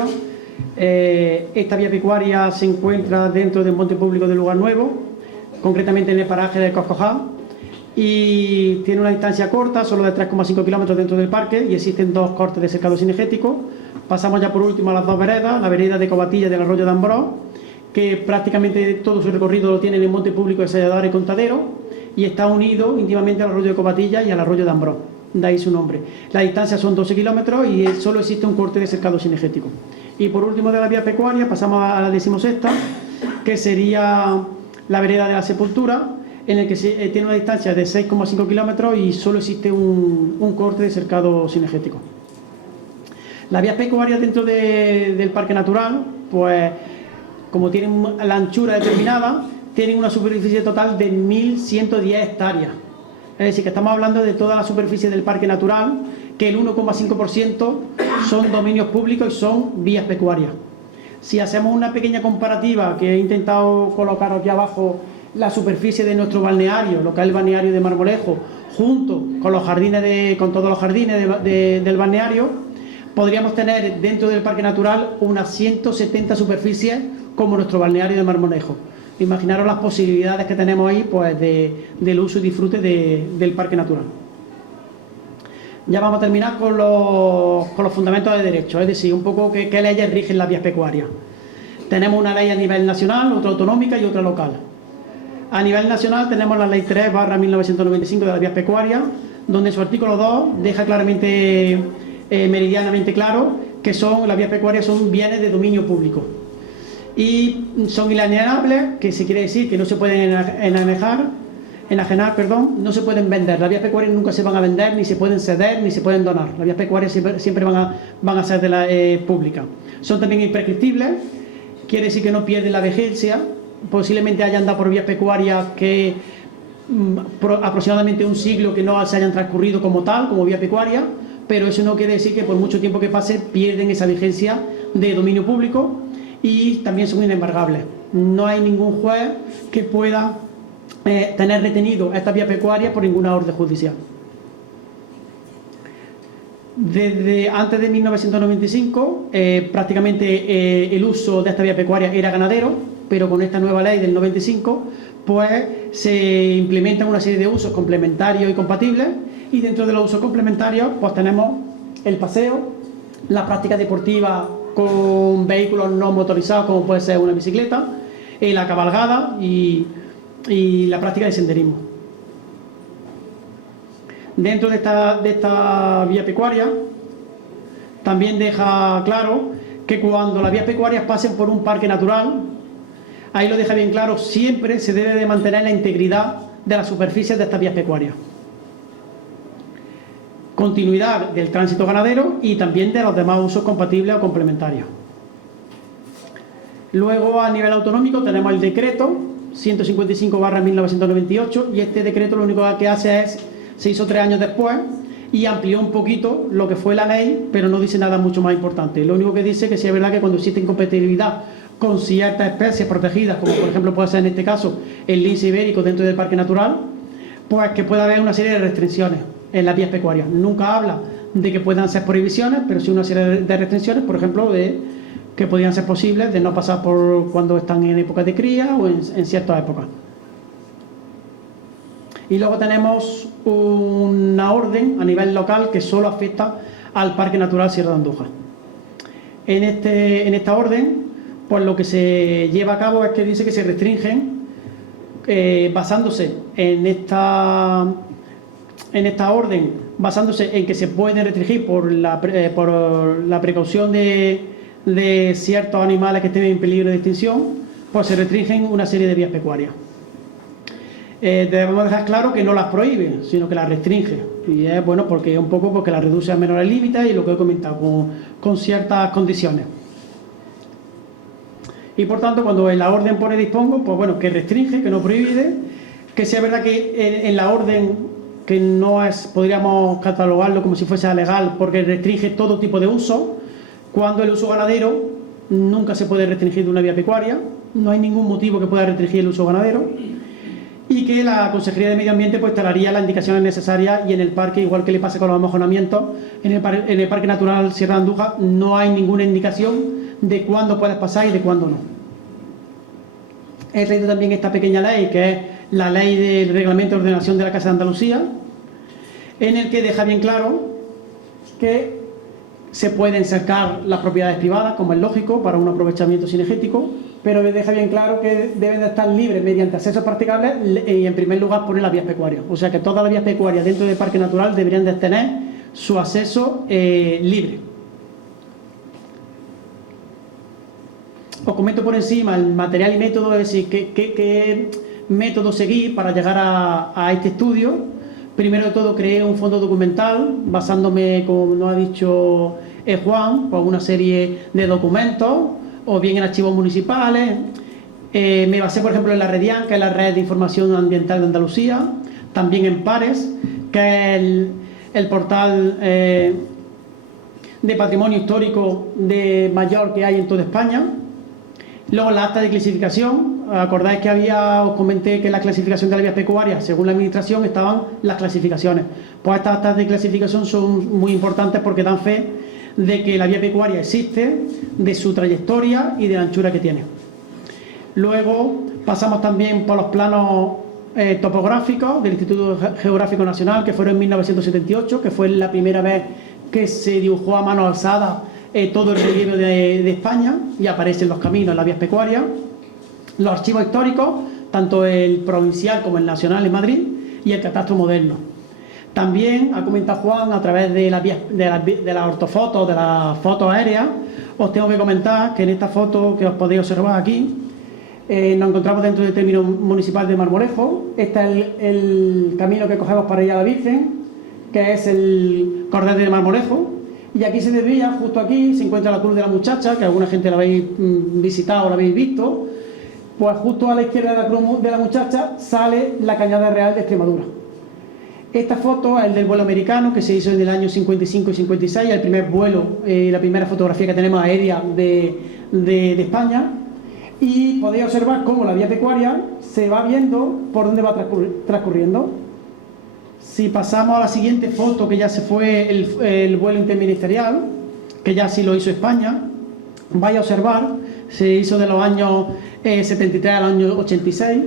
Esta vía pecuaria se encuentra dentro del monte público del Lugar Nuevo, concretamente en el paraje del Coscojá, y tiene una distancia corta, solo de 3,5 kilómetros dentro del parque, y existen 2 cortes de cercado cinegético. Pasamos ya por último a las 2 veredas, la vereda de Cobatilla y del arroyo de Ambrós, que prácticamente todo su recorrido lo tiene en el monte público de Sellador y Contadero, y está unido íntimamente al arroyo de Covatilla y al arroyo de Ambrós, de ahí su nombre. La distancia son 12 kilómetros y solo existe un corte de cercado cinegético. Y por último, de la vía pecuaria pasamos a la 16ª, que sería la vereda de la Sepultura, en el que tiene una distancia de 6,5 kilómetros y solo existe un corte de cercado cinegético. Las vías pecuarias dentro del parque natural, pues como tienen la anchura determinada, tienen una superficie total de 1.110 hectáreas. Es decir, que estamos hablando de toda la superficie del parque natural, que el 1,5% son dominios públicos y son vías pecuarias. Si hacemos una pequeña comparativa, que he intentado colocar aquí abajo la superficie de nuestro balneario, lo que es el balneario de Marmolejo, junto con los jardines con todos los jardines del balneario, podríamos tener dentro del parque natural unas 170 superficies como nuestro balneario de Marmolejo. Imaginaros las posibilidades que tenemos ahí, pues, del uso y disfrute del parque natural. Ya vamos a terminar con los fundamentos de derecho, es decir, un poco qué leyes rigen las vías pecuarias. Tenemos una ley a nivel nacional, otra autonómica y otra local. A nivel nacional tenemos la Ley 3/1995 de las vías pecuarias, donde en su artículo 2 deja claramente, meridianamente claro, que las vías pecuarias son bienes de dominio público. Y son inalienables, que se quiere decir que no se pueden enajenar, no se pueden vender. Las vías pecuarias nunca se van a vender, ni se pueden ceder, ni se pueden donar. Las vías pecuarias siempre van a ser de la pública. Son también imprescriptibles, quiere decir que no pierden la vigencia. Posiblemente hayan dado por vías pecuarias que aproximadamente un siglo que no se hayan transcurrido como tal, como vía pecuaria, pero eso no quiere decir que por mucho tiempo que pase pierden esa vigencia de dominio público, y también son inembargables. No hay ningún juez que pueda tener retenido estas vías pecuarias por ninguna orden judicial. Desde antes de 1995, prácticamente el uso de esta vía pecuaria era ganadero, pero con esta nueva ley del 95, pues se implementan una serie de usos complementarios y compatibles, y dentro de los usos complementarios pues tenemos el paseo, la práctica deportiva con vehículos no motorizados como puede ser una bicicleta, la cabalgada y la práctica de senderismo. Dentro de esta vía pecuaria también deja claro que cuando las vías pecuarias pasen por un parque natural, ahí lo deja bien claro, siempre se debe de mantener la integridad de las superficies de estas vías pecuarias. Continuidad del tránsito ganadero y también de los demás usos compatibles o complementarios. Luego, a nivel autonómico, tenemos el decreto 155/1998, y este decreto lo único que hace se hizo 3 años después y amplió un poquito lo que fue la ley, pero no dice nada mucho más importante. Lo único que dice que sí es verdad que cuando existe incompatibilidad con ciertas especies protegidas, como por ejemplo puede ser en este caso el lince ibérico dentro del parque natural, pues que puede haber una serie de restricciones en las vías pecuarias. Nunca habla de que puedan ser prohibiciones, pero sí una serie de restricciones, por ejemplo, que podrían ser posibles de no pasar por cuando están en época de cría o en ciertas épocas. Y luego tenemos una orden a nivel local que solo afecta al Parque Natural Sierra de Andújar. En esta orden, pues lo que se lleva a cabo es que dice que se restringen, basándose en esta orden, basándose en que se pueden restringir por la precaución de ciertos animales que estén en peligro de extinción, pues se restringen una serie de vías pecuarias. Debemos dejar claro que no las prohíbe, sino que las restringe, y es bueno porque las reduce a menores límites y lo que he comentado, con ciertas condiciones. Y por tanto, cuando en la orden pone dispongo, pues bueno, que restringe, que no prohíbe, que sea verdad que en la orden, que no es, podríamos catalogarlo como si fuese legal, porque restringe todo tipo de uso, cuando el uso ganadero nunca se puede restringir de una vía pecuaria, no hay ningún motivo que pueda restringir el uso ganadero, y que la Consejería de Medio Ambiente pues traería las indicaciones necesarias, y en el parque, igual que le pasa con los amojonamientos, en el Parque Natural Sierra de Andújar no hay ninguna indicación de cuándo puedes pasar y de cuándo no. He traído también esta pequeña ley, que es la ley del Reglamento de Ordenación de la Casa de Andalucía, en el que deja bien claro que se pueden cercar las propiedades privadas, como es lógico, para un aprovechamiento cinegético, pero deja bien claro que deben de estar libres mediante accesos practicables y en primer lugar poner las vías pecuarias. O sea que todas las vías pecuarias dentro del parque natural deberían de tener su acceso libre. Os comento por encima el material y método, es decir, qué método seguir para llegar a este estudio. Primero de todo creé un fondo documental basándome, como nos ha dicho Juan, por una serie de documentos o bien en archivos municipales. Me basé, por ejemplo, en la Redian, que es la Red de Información Ambiental de Andalucía, también en Pares, que es el portal de patrimonio histórico de mayor que hay en toda España. Luego la acta de clasificación. Acordáis que os comenté que en la clasificación de las vías pecuarias, según la administración, estaban las clasificaciones. Pues estas actas de clasificación son muy importantes porque dan fe de que la vía pecuaria existe, de su trayectoria y de la anchura que tiene. Luego pasamos también por los planos topográficos del Instituto Geográfico Nacional, que fueron en 1978, que fue la primera vez que se dibujó a mano alzada todo el relieve de España, y aparecen los caminos en las vías pecuarias. Los archivos históricos, tanto el provincial como el nacional en Madrid, y el catastro moderno. También ha comentado Juan a través de las ortofotos, de las fotos aéreas. Os tengo que comentar que en esta foto que os podéis observar aquí, nos encontramos dentro del término municipal de Marmolejo. Este es el camino que cogemos para ir a la Virgen, que es el Cordel de Marmolejo. Y aquí se desvía, justo aquí, se encuentra la Cruz de la Muchacha, que alguna gente la habéis visitado o la habéis visto. Pues justo a la izquierda de la Cruz de la Muchacha sale la Cañada Real de Extremadura. Esta foto es el del vuelo americano, que se hizo en el año 55 y 56, el primer vuelo, la primera fotografía que tenemos aérea de España. Y podéis observar cómo la vía pecuaria se va viendo por dónde va transcurriendo. Si pasamos a la siguiente foto, que ya se fue el vuelo interministerial, que ya sí lo hizo España, vais a observar, se hizo de los años 73 al año 86,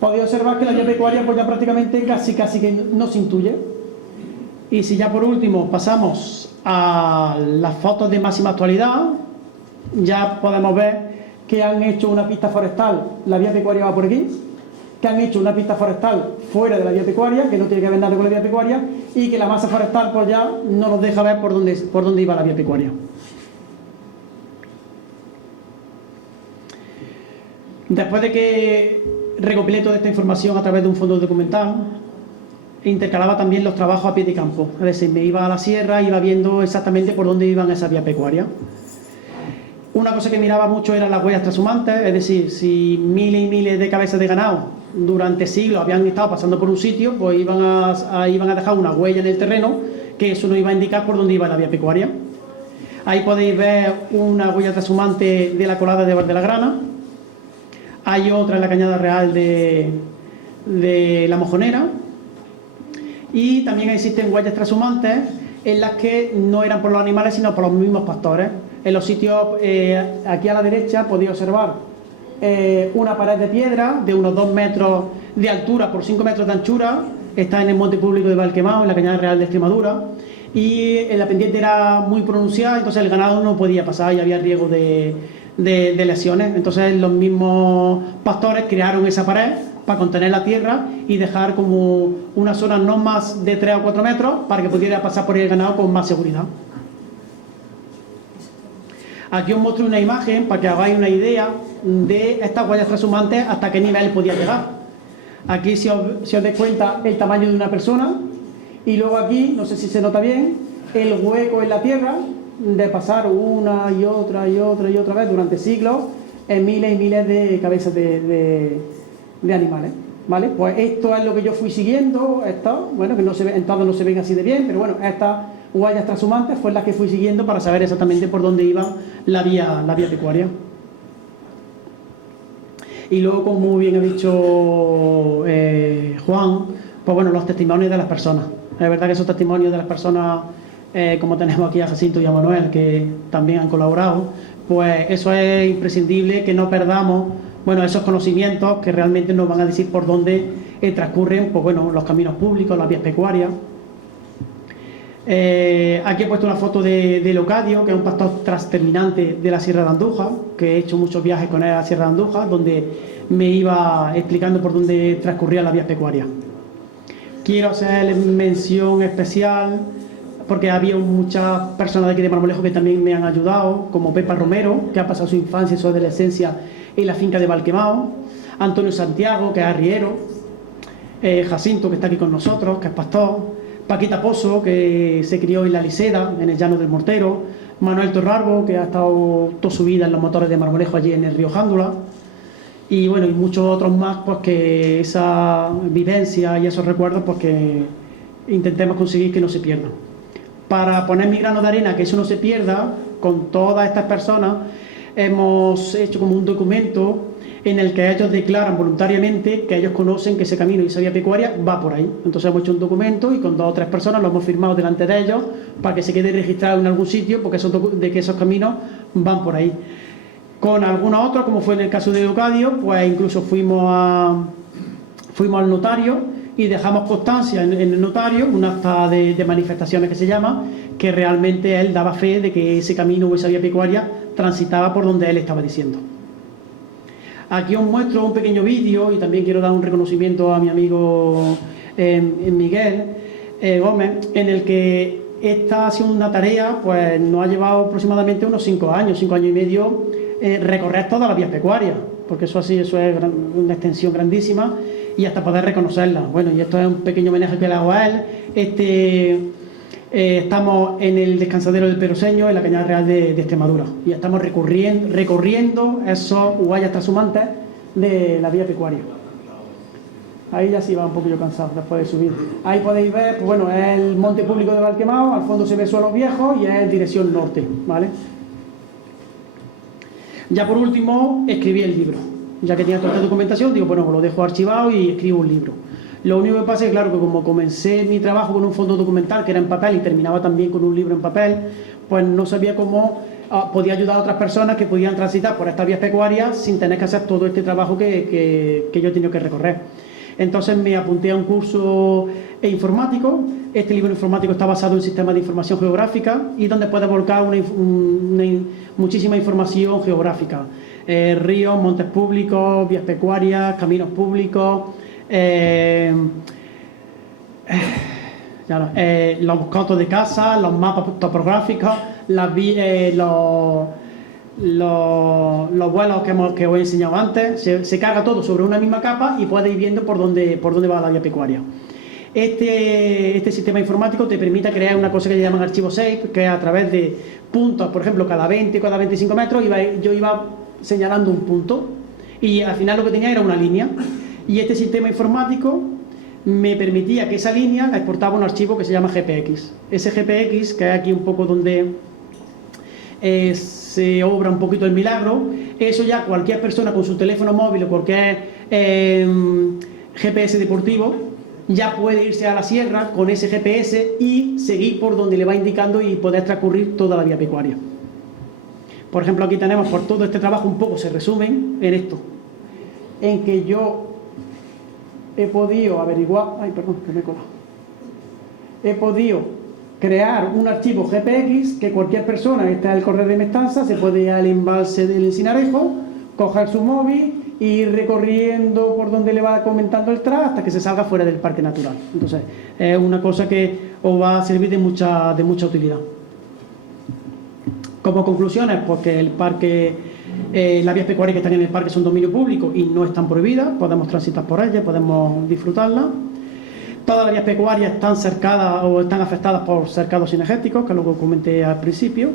podéis observar que la vía pecuaria pues ya prácticamente casi que no se intuye. Y si ya por último pasamos a las fotos de máxima actualidad, ya podemos ver que han hecho una pista forestal, la vía pecuaria va por aquí, que han hecho una pista forestal fuera de la vía pecuaria, que no tiene que ver nada con la vía pecuaria, y que la masa forestal pues ya no nos deja ver por dónde iba la vía pecuaria. Después de que recopilé toda esta información a través de un fondo documental, intercalaba también los trabajos a pie de campo. Es decir, me iba a la sierra, iba viendo exactamente por dónde iban esas vías pecuarias. Una cosa que miraba mucho eran las huellas trashumantes, es decir, si miles y miles de cabezas de ganado durante siglos habían estado pasando por un sitio, pues iban a dejar una huella en el terreno, que eso nos iba a indicar por dónde iba la vía pecuaria. Ahí podéis ver una huella trashumante de la colada de Valdelagrana. Hay otra en la Cañada Real de La Mojonera. Y también existen huellas trashumantes en las que no eran por los animales, sino por los mismos pastores. En los sitios, aquí a la derecha, podéis observar una pared de piedra de unos 2 metros de altura por 5 metros de anchura. Está en el monte público de Valquemao, en la Cañada Real de Extremadura. Y la pendiente era muy pronunciada, entonces el ganado no podía pasar y había riesgo de lesiones. Entonces los mismos pastores crearon esa pared para contener la tierra y dejar como una zona no más de 3 o 4 metros para que pudiera pasar por el ganado con más seguridad. Aquí os muestro una imagen para que hagáis una idea de estas huellas trashumantes hasta qué nivel podía llegar. Aquí si os dais cuenta el tamaño de una persona, y luego aquí, no sé si se nota bien, el hueco en la tierra de pasar una y otra vez durante siglos en miles y miles de cabezas de animales, ¿vale? Pues esto es lo que yo fui siguiendo, bueno, que no se ve, en todos no se ven así de bien, pero bueno, estas huellas trashumantes fue las que fui siguiendo para saber exactamente por dónde iba la vía pecuaria. Y luego, como muy bien ha dicho Juan, pues bueno, los testimonios de las personas. Es verdad que esos testimonios de las personas, como tenemos aquí a Jacinto y a Manuel, que también han colaborado, pues eso es imprescindible, que no perdamos, bueno, esos conocimientos que realmente nos van a decir por dónde transcurren, pues bueno, los caminos públicos, las vías pecuarias. Aquí he puesto una foto de Locadio, que es un pastor transterminante de la Sierra de Andújar, que he hecho muchos viajes con él a la Sierra de Andújar, donde me iba explicando por dónde transcurrían las vías pecuarias. Quiero hacer mención especial porque había muchas personas de aquí de Marmolejo que también me han ayudado, como Pepa Romero, que ha pasado su infancia y su adolescencia en la finca de Valquemao, Antonio Santiago, que es arriero, Jacinto, que está aquí con nosotros, que es pastor, Paquita Pozo, que se crió en la Liseda, en el Llano del Mortero, Manuel Torrarbo, que ha estado toda su vida en los motores de Marmolejo allí en el río Jándula, y bueno, y muchos otros más, pues que esa vivencia y esos recuerdos, pues que intentemos conseguir que no se pierdan. Para poner mi grano de arena, que eso no se pierda, con todas estas personas hemos hecho como un documento en el que ellos declaran voluntariamente que ellos conocen que ese camino y esa vía pecuaria va por ahí. Entonces hemos hecho un documento y con 2 o 3 personas lo hemos firmado delante de ellos para que se quede registrado en algún sitio, porque de que esos caminos van por ahí. Con algunos otros, como fue en el caso de Locadio, pues incluso fuimos al notario y dejamos constancia en el notario, un acta de manifestaciones que se llama, que realmente él daba fe de que ese camino o esa vía pecuaria transitaba por donde él estaba diciendo. Aquí os muestro un pequeño vídeo y también quiero dar un reconocimiento a mi amigo Miguel Gómez, en el que esta ha sido una tarea, pues nos ha llevado aproximadamente unos 5 años y medio, recorrer todas las vías pecuarias, porque eso es una extensión grandísima, y hasta poder reconocerlas. Bueno, y esto es un pequeño homenaje que le hago a él. Estamos en el descansadero del Peroseño, en la Cañada Real de Extremadura, y estamos recorriendo esos huallas trashumantes de la vía pecuaria. Ahí ya sí va un poquillo cansado después de subir. Ahí podéis ver, pues bueno, es el monte público de Valquemao, al fondo se ve Suelos Viejos y es dirección norte, ¿vale? Ya por último, escribí el libro. Ya que tenía toda esta documentación, digo, bueno, pues lo dejo archivado y escribo un libro. Lo único que pasa es que, claro, que como comencé mi trabajo con un fondo documental que era en papel y terminaba también con un libro en papel, pues no sabía cómo podía ayudar a otras personas que podían transitar por estas vías pecuarias sin tener que hacer todo este trabajo que yo he tenido que recorrer. Entonces me apunté a un curso informático. Este libro informático está basado en sistemas de información geográfica y donde puedes volcar muchísima información geográfica. Ríos, montes públicos, vías pecuarias, caminos públicos, los cotos de casa, los mapas topográficos, los vuelos que os he enseñado antes. Se carga todo sobre una misma capa y puedes ir viendo por dónde va la vía pecuaria. Este sistema informático te permite crear una cosa que se llaman archivos SAFE, que a través de puntos, por ejemplo, cada 20 o cada 25 metros yo iba señalando un punto y al final lo que tenía era una línea, y este sistema informático me permitía que esa línea la exportaba a un archivo que se llama GPX. Ese GPX, que es aquí un poco donde se obra un poquito el milagro, eso ya cualquier persona con su teléfono móvil o cualquier GPS deportivo ya puede irse a la sierra con ese GPS y seguir por donde le va indicando y poder transcurrir toda la vía pecuaria. Por ejemplo, aquí tenemos, por todo este trabajo un poco se resumen en esto, en que yo he podido averiguar, he podido crear un archivo GPX que cualquier persona que esté al correr de Mestanza se puede ir al embalse del Encinarejo, coger su móvil y ir recorriendo por donde le va comentando el tras hasta que se salga fuera del parque natural. Entonces, es una cosa que os va a servir de mucha utilidad. Como conclusiones, porque el parque, las vías pecuarias que están en el parque son dominio público y no están prohibidas, podemos transitar por ellas, podemos disfrutarlas. Todas las vías pecuarias están cercadas o están afectadas por cercados cinegéticos, que es lo que comenté al principio.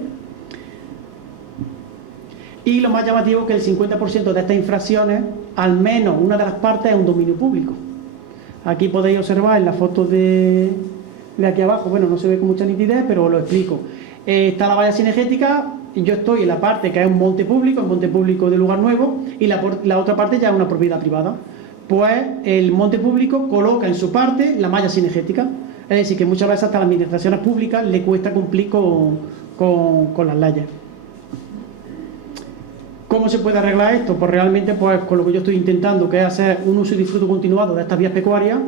Y lo más llamativo es que el 50% de estas infracciones, al menos una de las partes, es un dominio público. Aquí podéis observar en la foto de aquí abajo, bueno, no se ve con mucha nitidez, pero lo explico. Está la valla cinegética, y yo estoy en la parte que es un monte público de Lugar Nuevo, y la otra parte ya es una propiedad privada. Pues el monte público coloca en su parte la malla cinegética. Es decir, que muchas veces hasta las administraciones públicas le cuesta cumplir con las leyes. ¿Cómo se puede arreglar esto? Pues realmente pues con lo que yo estoy intentando, que es hacer un uso y disfruto continuado de estas vías pecuarias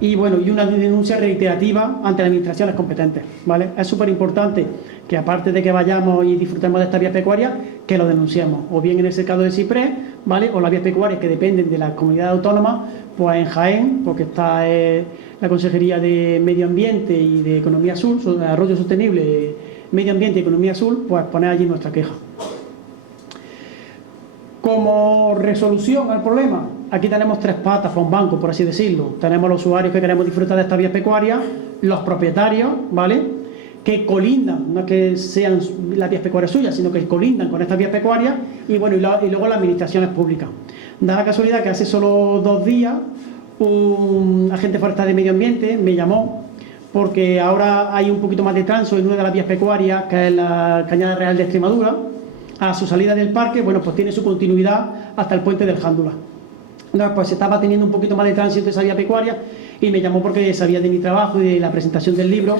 y bueno, y una denuncia reiterativa ante las administraciones competentes, ¿vale? Es súper importante que, aparte de que vayamos y disfrutemos de esta vía pecuaria, que lo denunciemos, o bien en el secado de Ciprés, ¿vale? O las vías pecuarias que dependen de las comunidades autónomas, pues en Jaén, porque está la Consejería de Medio Ambiente y de Economía Azul, Desarrollo Sostenible, Medio Ambiente y Economía Azul, pues poner allí nuestra queja. Como resolución al problema, aquí tenemos tres patas para un banco, por así decirlo. Tenemos los usuarios que queremos disfrutar de estas vías pecuarias, los propietarios, ¿vale?, que colindan, no es que sean las vías pecuarias suyas, sino que colindan con estas vías pecuarias, y bueno, y luego las administraciones públicas. Da la casualidad que hace solo 2 días un agente forestal de Medio Ambiente me llamó porque ahora hay un poquito más de tránsito en una de las vías pecuarias, que es la Cañada Real de Extremadura. A su salida del parque, bueno, pues tiene su continuidad hasta el puente del Jándula. Entonces, pues estaba teniendo un poquito más de tránsito esa vía pecuaria y me llamó porque sabía de mi trabajo y de la presentación del libro,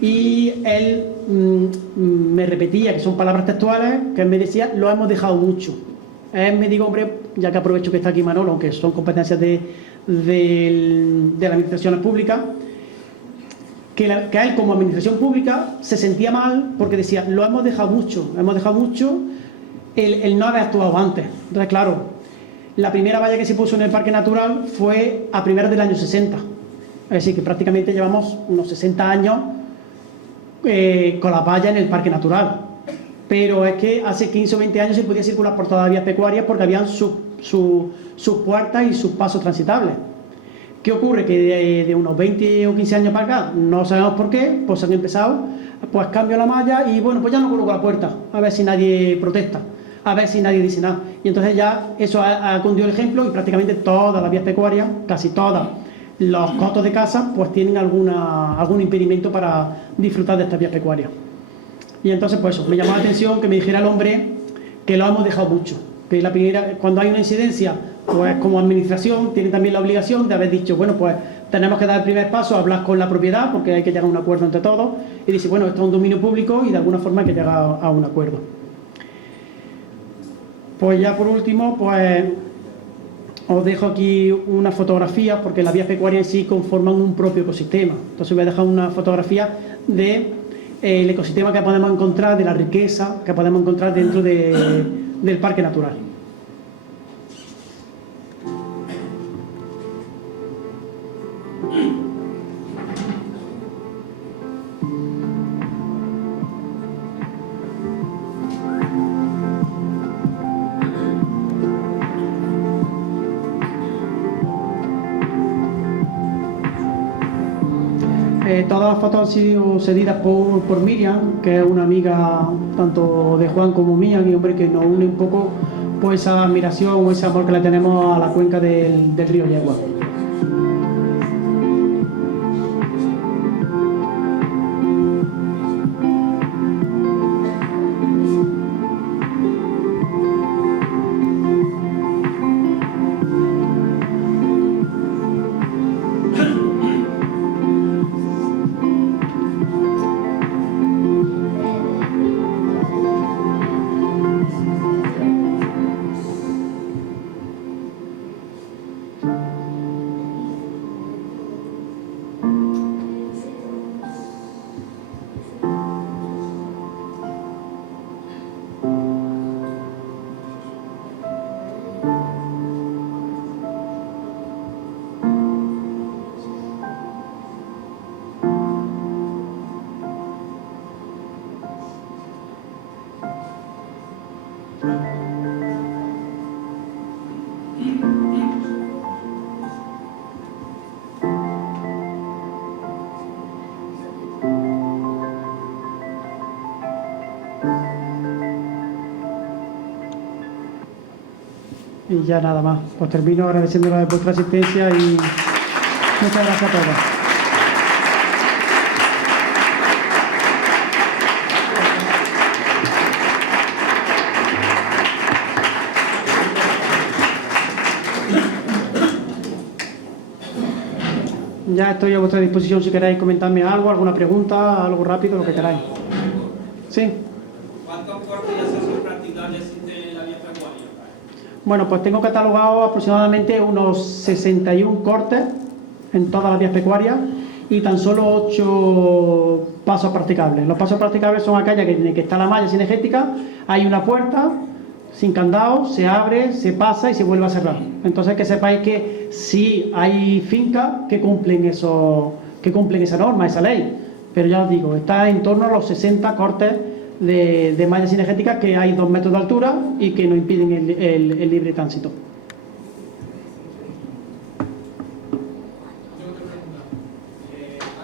y él me repetía, que son palabras textuales, que él me decía: lo hemos dejado mucho. Él me dijo: hombre, ya que aprovecho que está aquí Manolo, aunque son competencias de las administraciones públicas, que él, como administración pública, se sentía mal porque decía: lo hemos dejado mucho el no haber actuado antes. Entonces, claro, la primera valla que se puso en el Parque Natural fue a primeros del año 60, es decir, que prácticamente llevamos unos 60 años con la valla en el Parque Natural, pero es que hace 15 o 20 años se podía circular por todas las vías pecuarias porque habían sus puertas y sus pasos transitables. ¿Qué ocurre? Que de unos 20 o 15 años para acá, no sabemos por qué, pues han empezado, pues cambio la malla y bueno, pues ya no coloco la puerta, a ver si nadie protesta, a ver si nadie dice nada. Y entonces ya eso ha cundido el ejemplo, y prácticamente todas las vías pecuarias, casi todas, los cotos de casa, pues tienen algún impedimento para disfrutar de estas vías pecuarias. Y entonces, pues eso, me llamó la atención que me dijera el hombre que lo hemos dejado mucho, que la primera, cuando hay una incidencia, pues como administración tiene también la obligación de haber dicho: bueno, pues tenemos que dar el primer paso, hablar con la propiedad, porque hay que llegar a un acuerdo entre todos, y dice: bueno, esto es un dominio público y de alguna forma hay que llegar a un acuerdo. Pues ya por último, pues os dejo aquí una fotografía, porque las vías pecuarias en sí conforman un propio ecosistema. Entonces voy a dejar una fotografía del ecosistema que podemos encontrar, de la riqueza que podemos encontrar dentro del Parque Natural. Todas las fotos han sido cedidas por Miriam, que es una amiga tanto de Juan como mía, y hombre, que nos une un poco pues esa admiración o ese amor que le tenemos a la cuenca del río Yegua. Y ya nada más, pues termino agradeciéndoles vuestra asistencia y muchas gracias a todos. Ya estoy a vuestra disposición si queréis comentarme algo, alguna pregunta, algo rápido, lo que queráis. ¿Sí? ¿Cuántos cortes de acceso practicable existen en la vía pecuaria? Bueno, pues tengo catalogado aproximadamente unos 61 cortes, en todas las vías pecuarias y tan solo 8 pasos practicables. Los pasos practicables son aquellas que está la malla cinegética, hay una puerta sin candado, se abre, se pasa y se vuelve a cerrar. Entonces que sepáis que sí hay fincas que cumplen esa norma, esa ley, pero ya os digo, está en torno a los 60 cortes de malla cinegética, que hay 2 metros de altura y que no impiden el libre tránsito.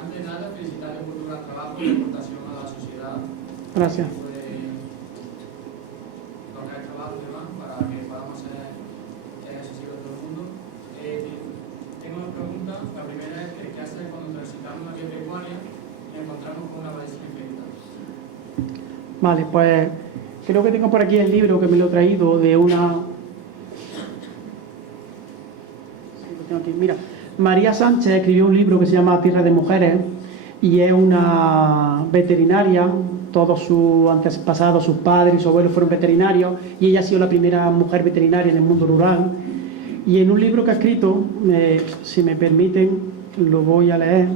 Antes de nada, felicitaros por tu gran trabajo y aportación a la sociedad. Gracias. Tengo 2 preguntas. La primera es ¿qué hacer cuando transitamos una vía pecuaria y nos encontramos con una valla cinegética? Vale, pues creo que tengo por aquí el libro que me lo he traído de una... Sí, lo tengo aquí. Mira, María Sánchez escribió un libro que se llama Tierra de Mujeres y es una veterinaria. Todos sus antepasados, sus padres y sus abuelos fueron veterinarios y ella ha sido la primera mujer veterinaria en el mundo rural. Y en un libro que ha escrito, si me permiten, lo voy a leer.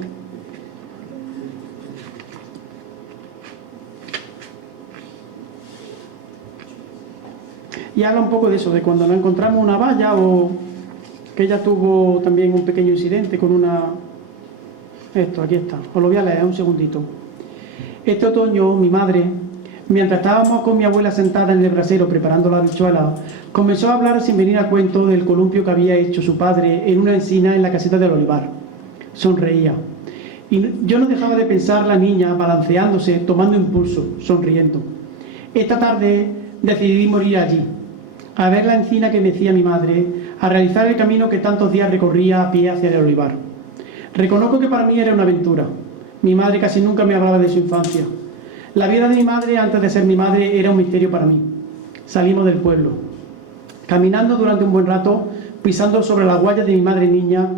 Y habla un poco de eso, de cuando nos encontramos una valla o que ella tuvo también un pequeño incidente con una... Esto, aquí está, os lo voy a leer un segundito. Este otoño, mi madre, mientras estábamos con mi abuela sentada en el brasero preparando la habichuela, comenzó a hablar sin venir a cuento del columpio que había hecho su padre en una encina en la caseta del olivar. Sonreía. Y yo no dejaba de pensar la niña balanceándose, tomando impulso, sonriendo. Esta tarde decidí morir allí, a ver la encina que mecía mi madre, a realizar el camino que tantos días recorría a pie hacia el olivar. Reconozco que para mí era una aventura. Mi madre casi nunca me hablaba de su infancia. La vida de mi madre antes de ser mi madre era un misterio para mí. Salimos del pueblo, caminando durante un buen rato, pisando sobre las huellas de mi madre niña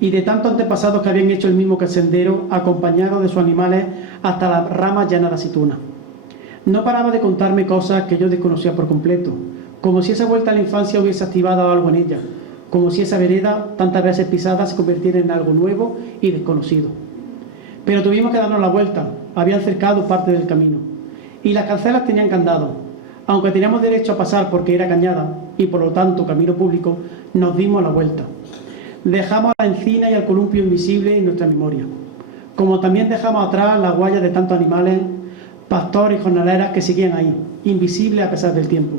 y de tantos antepasados que habían hecho el mismo que el sendero, acompañados de sus animales hasta las ramas llenas de aceituna. No paraba de contarme cosas que yo desconocía por completo, como si esa vuelta a la infancia hubiese activado algo en ella, como si esa vereda, tantas veces pisada, se convirtiera en algo nuevo y desconocido. Pero tuvimos que darnos la vuelta, habían cercado parte del camino, y las cancelas tenían candado. Aunque teníamos derecho a pasar porque era cañada, y por lo tanto camino público, nos dimos la vuelta. Dejamos a la encina y al columpio invisible en nuestra memoria, como también dejamos atrás las huellas de tantos animales, pastores y jornaleras que seguían ahí, invisibles a pesar del tiempo,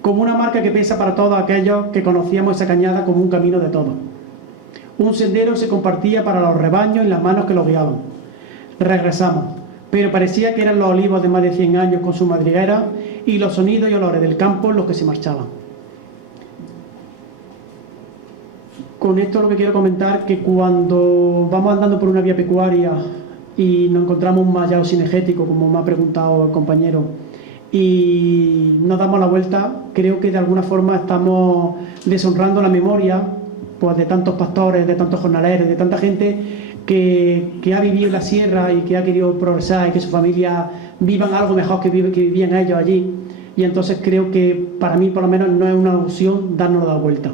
como una marca que pesa para todos aquellos que conocíamos esa cañada como un camino de todos. Un sendero se compartía para los rebaños y las manos que los guiaban. Regresamos, pero parecía que eran los olivos de más de 100 años con su madriguera y los sonidos y olores del campo los que se marchaban. Con esto lo que quiero comentar que cuando vamos andando por una vía pecuaria y nos encontramos un mallado cinegético, como me ha preguntado el compañero, y nos damos la vuelta, creo que de alguna forma estamos deshonrando la memoria pues, de tantos pastores, de tantos jornaleros, de tanta gente que ha vivido en la sierra y que ha querido progresar y que su familia vivan algo mejor que vivían ellos allí. Y entonces creo que para mí por lo menos no es una opción darnos la vuelta.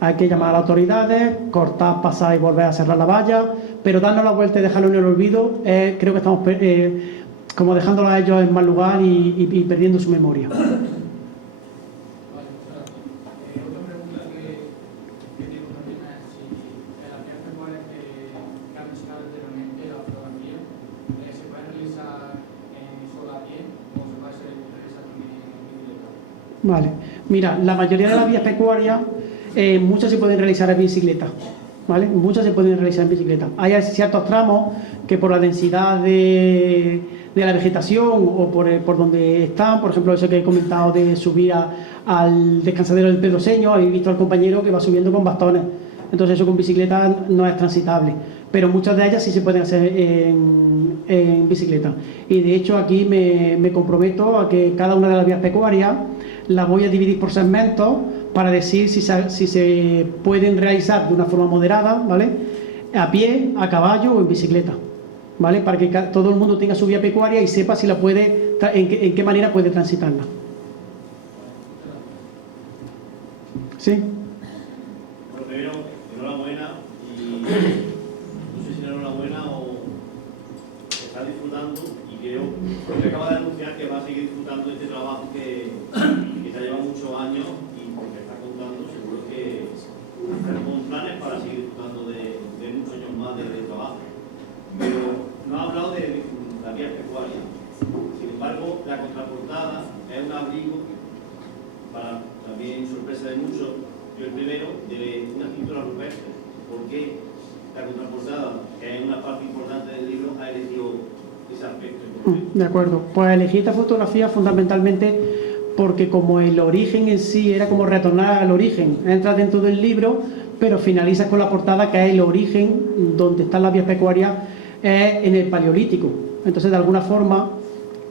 Hay que llamar a las autoridades, cortar, pasar y volver a cerrar la valla, pero darnos la vuelta y dejarlo en el olvido, creo que estamos como dejándolo a ellos en mal lugar y perdiendo su memoria. Vale, mira, la mayoría de las vías pecuarias, muchas se pueden realizar en bicicleta, ¿vale? Muchas se pueden realizar en bicicleta. Hay ciertos tramos que por la densidad de la vegetación o por donde están, por ejemplo, eso que he comentado de subir al descansadero del Pedroseño, habéis visto al compañero que va subiendo con bastones, entonces eso con bicicleta no es transitable, pero muchas de ellas sí se pueden hacer en bicicleta. Y de hecho aquí me comprometo a que cada una de las vías pecuarias las voy a dividir por segmentos para decir si se pueden realizar de una forma moderada, ¿vale? A pie, a caballo o en bicicleta, ¿vale? Para que todo el mundo tenga su vía pecuaria y sepa si la puede, en qué manera puede transitarla. ¿Sí? Bueno, primero, enhorabuena y Porque acaba de anunciar que va a seguir disfrutando de este trabajo que te ha llevado muchos años y porque está contando, seguro que con planes para seguir disfrutando de muchos años más de trabajo. Pero no ha hablado de la vía pecuaria. Sin embargo, la contraportada es un abrigo, para también sorpresa de muchos, yo el primero, de una pintura rupestre. ¿Por qué la contraportada, que es una parte importante del libro, ha elegido ese aspecto? De acuerdo, pues elegí esta fotografía fundamentalmente porque como el origen en sí era como retornar al origen, entra dentro del libro, pero finaliza con la portada que es el origen donde están las vías pecuarias en el Paleolítico. Entonces, de alguna forma,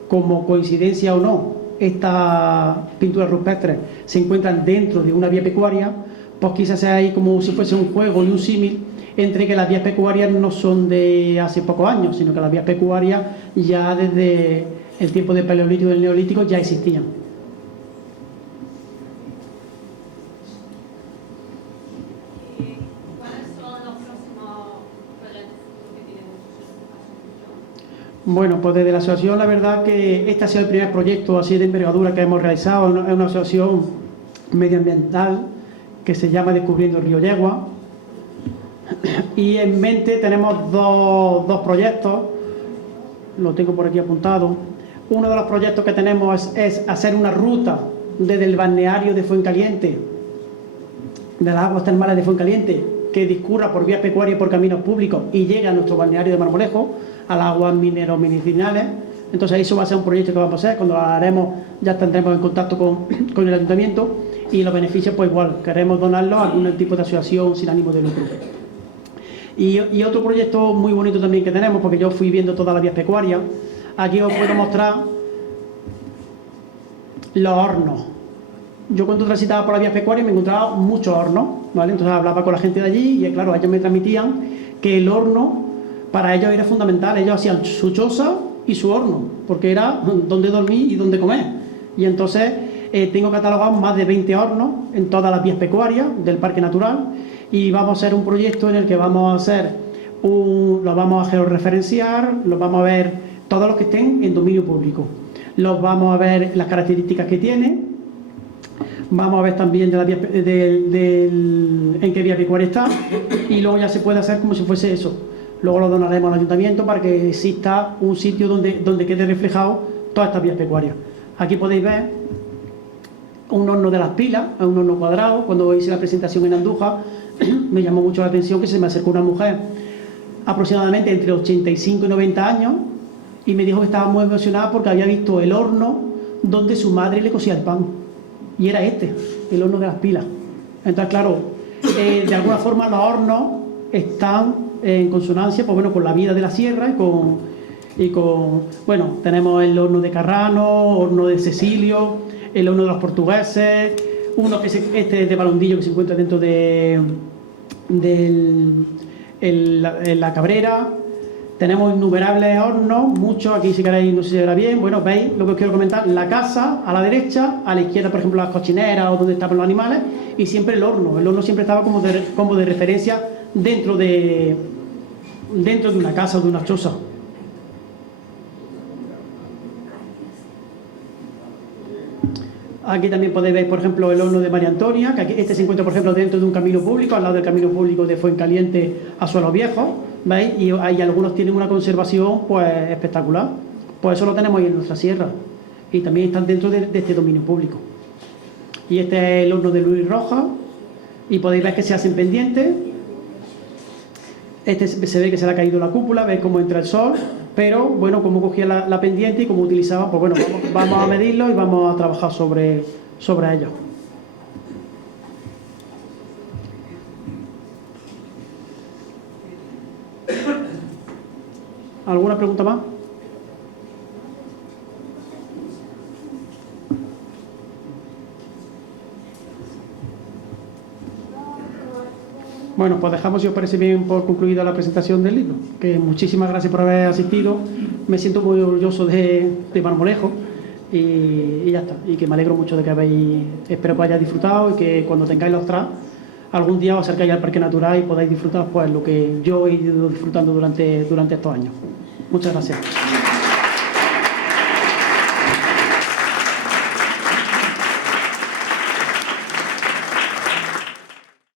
como coincidencia o no, estas pinturas rupestres se encuentran dentro de una vía pecuaria, pues quizás sea ahí como si fuese un juego y un símil entre que las vías pecuarias no son de hace pocos años, sino que las vías pecuarias ya desde el tiempo del Paleolítico y del Neolítico ya existían. ¿Cuáles son los próximos proyectos que tienen Bueno, pues desde la asociación la verdad que este ha sido el primer proyecto así de envergadura que hemos realizado. Es una asociación medioambiental que se llama Descubriendo el Río Yegua. Y en mente tenemos dos proyectos, lo tengo por aquí apuntado. Uno de los proyectos que tenemos es hacer una ruta desde el balneario de Fuencaliente, de las aguas termales de Fuencaliente, que discurra por vías pecuarias y por caminos públicos y llegue a nuestro balneario de Marmolejo, a las aguas minero-medicinales. Entonces eso va a ser un proyecto que vamos a hacer. Cuando lo haremos ya tendremos en contacto con el ayuntamiento y los beneficios pues igual, queremos donarlos a algún tipo de asociación sin ánimo de lucro. Y otro proyecto muy bonito también que tenemos, porque yo fui viendo todas las vías pecuarias. Aquí os puedo mostrar los hornos. Yo cuando transitaba por las vías pecuarias me encontraba muchos hornos, ¿vale? Entonces hablaba con la gente de allí y claro, ellos me transmitían que el horno para ellos era fundamental. Ellos hacían su choza y su horno, porque era donde dormir y donde comer. Y entonces tengo catalogado más de 20 hornos en todas las vías pecuarias del Parque Natural. Y vamos a hacer un proyecto en el que vamos a hacer los vamos a georreferenciar, los vamos a ver todos los que estén en dominio público. Los vamos a ver las características que tiene, vamos a ver también de la vía, en qué vía pecuaria está y luego ya se puede hacer como si fuese eso. Luego lo donaremos al ayuntamiento para que exista un sitio donde quede reflejado todas estas vías pecuarias. Aquí podéis ver un horno de las pilas, un horno cuadrado. Cuando hice la presentación en Andújar me llamó mucho la atención que se me acercó una mujer aproximadamente entre 85 y 90 años y me dijo que estaba muy emocionada porque había visto el horno donde su madre le cocía el pan y era el horno de las pilas. Entonces claro, de alguna forma los hornos están en consonancia pues, bueno, con la vida de la sierra y con bueno, tenemos el horno de Carrano, horno de Cecilio, el horno de los portugueses, uno que es este de Balondillo que se encuentra dentro de la Cabrera. Tenemos innumerables hornos, muchos, aquí si queréis no sé si se verá bien. Bueno, veis lo que os quiero comentar, la casa a la derecha, a la izquierda por ejemplo las cochineras o donde estaban los animales y siempre el horno siempre estaba como de referencia dentro de una casa o de una choza. Aquí también podéis ver, por ejemplo, el horno de María Antonia, que aquí, este se encuentra, por ejemplo, dentro de un camino público, al lado del camino público de Fuencaliente a Suelos Viejos, ¿veis? Y algunos tienen una conservación pues espectacular. Pues eso lo tenemos ahí en nuestra sierra. Y también están dentro de este dominio público. Y este es el horno de Luis Rojas, y podéis ver que se hacen pendientes. Este se ve que se le ha caído la cúpula, veis cómo entra el sol, pero bueno, cómo cogía la pendiente y cómo utilizaba, pues bueno, vamos a medirlo y vamos a trabajar sobre ello. ¿Alguna pregunta más? Bueno, pues dejamos, si os parece bien, por concluida la presentación del libro. Que muchísimas gracias por haber asistido. Me siento muy orgulloso de Marmolejo y ya está. Y que me alegro mucho de que espero que hayáis disfrutado y que cuando tengáis los tras, algún día os acercáis al Parque Natural y podáis disfrutar pues lo que yo he ido disfrutando durante estos años. Muchas gracias.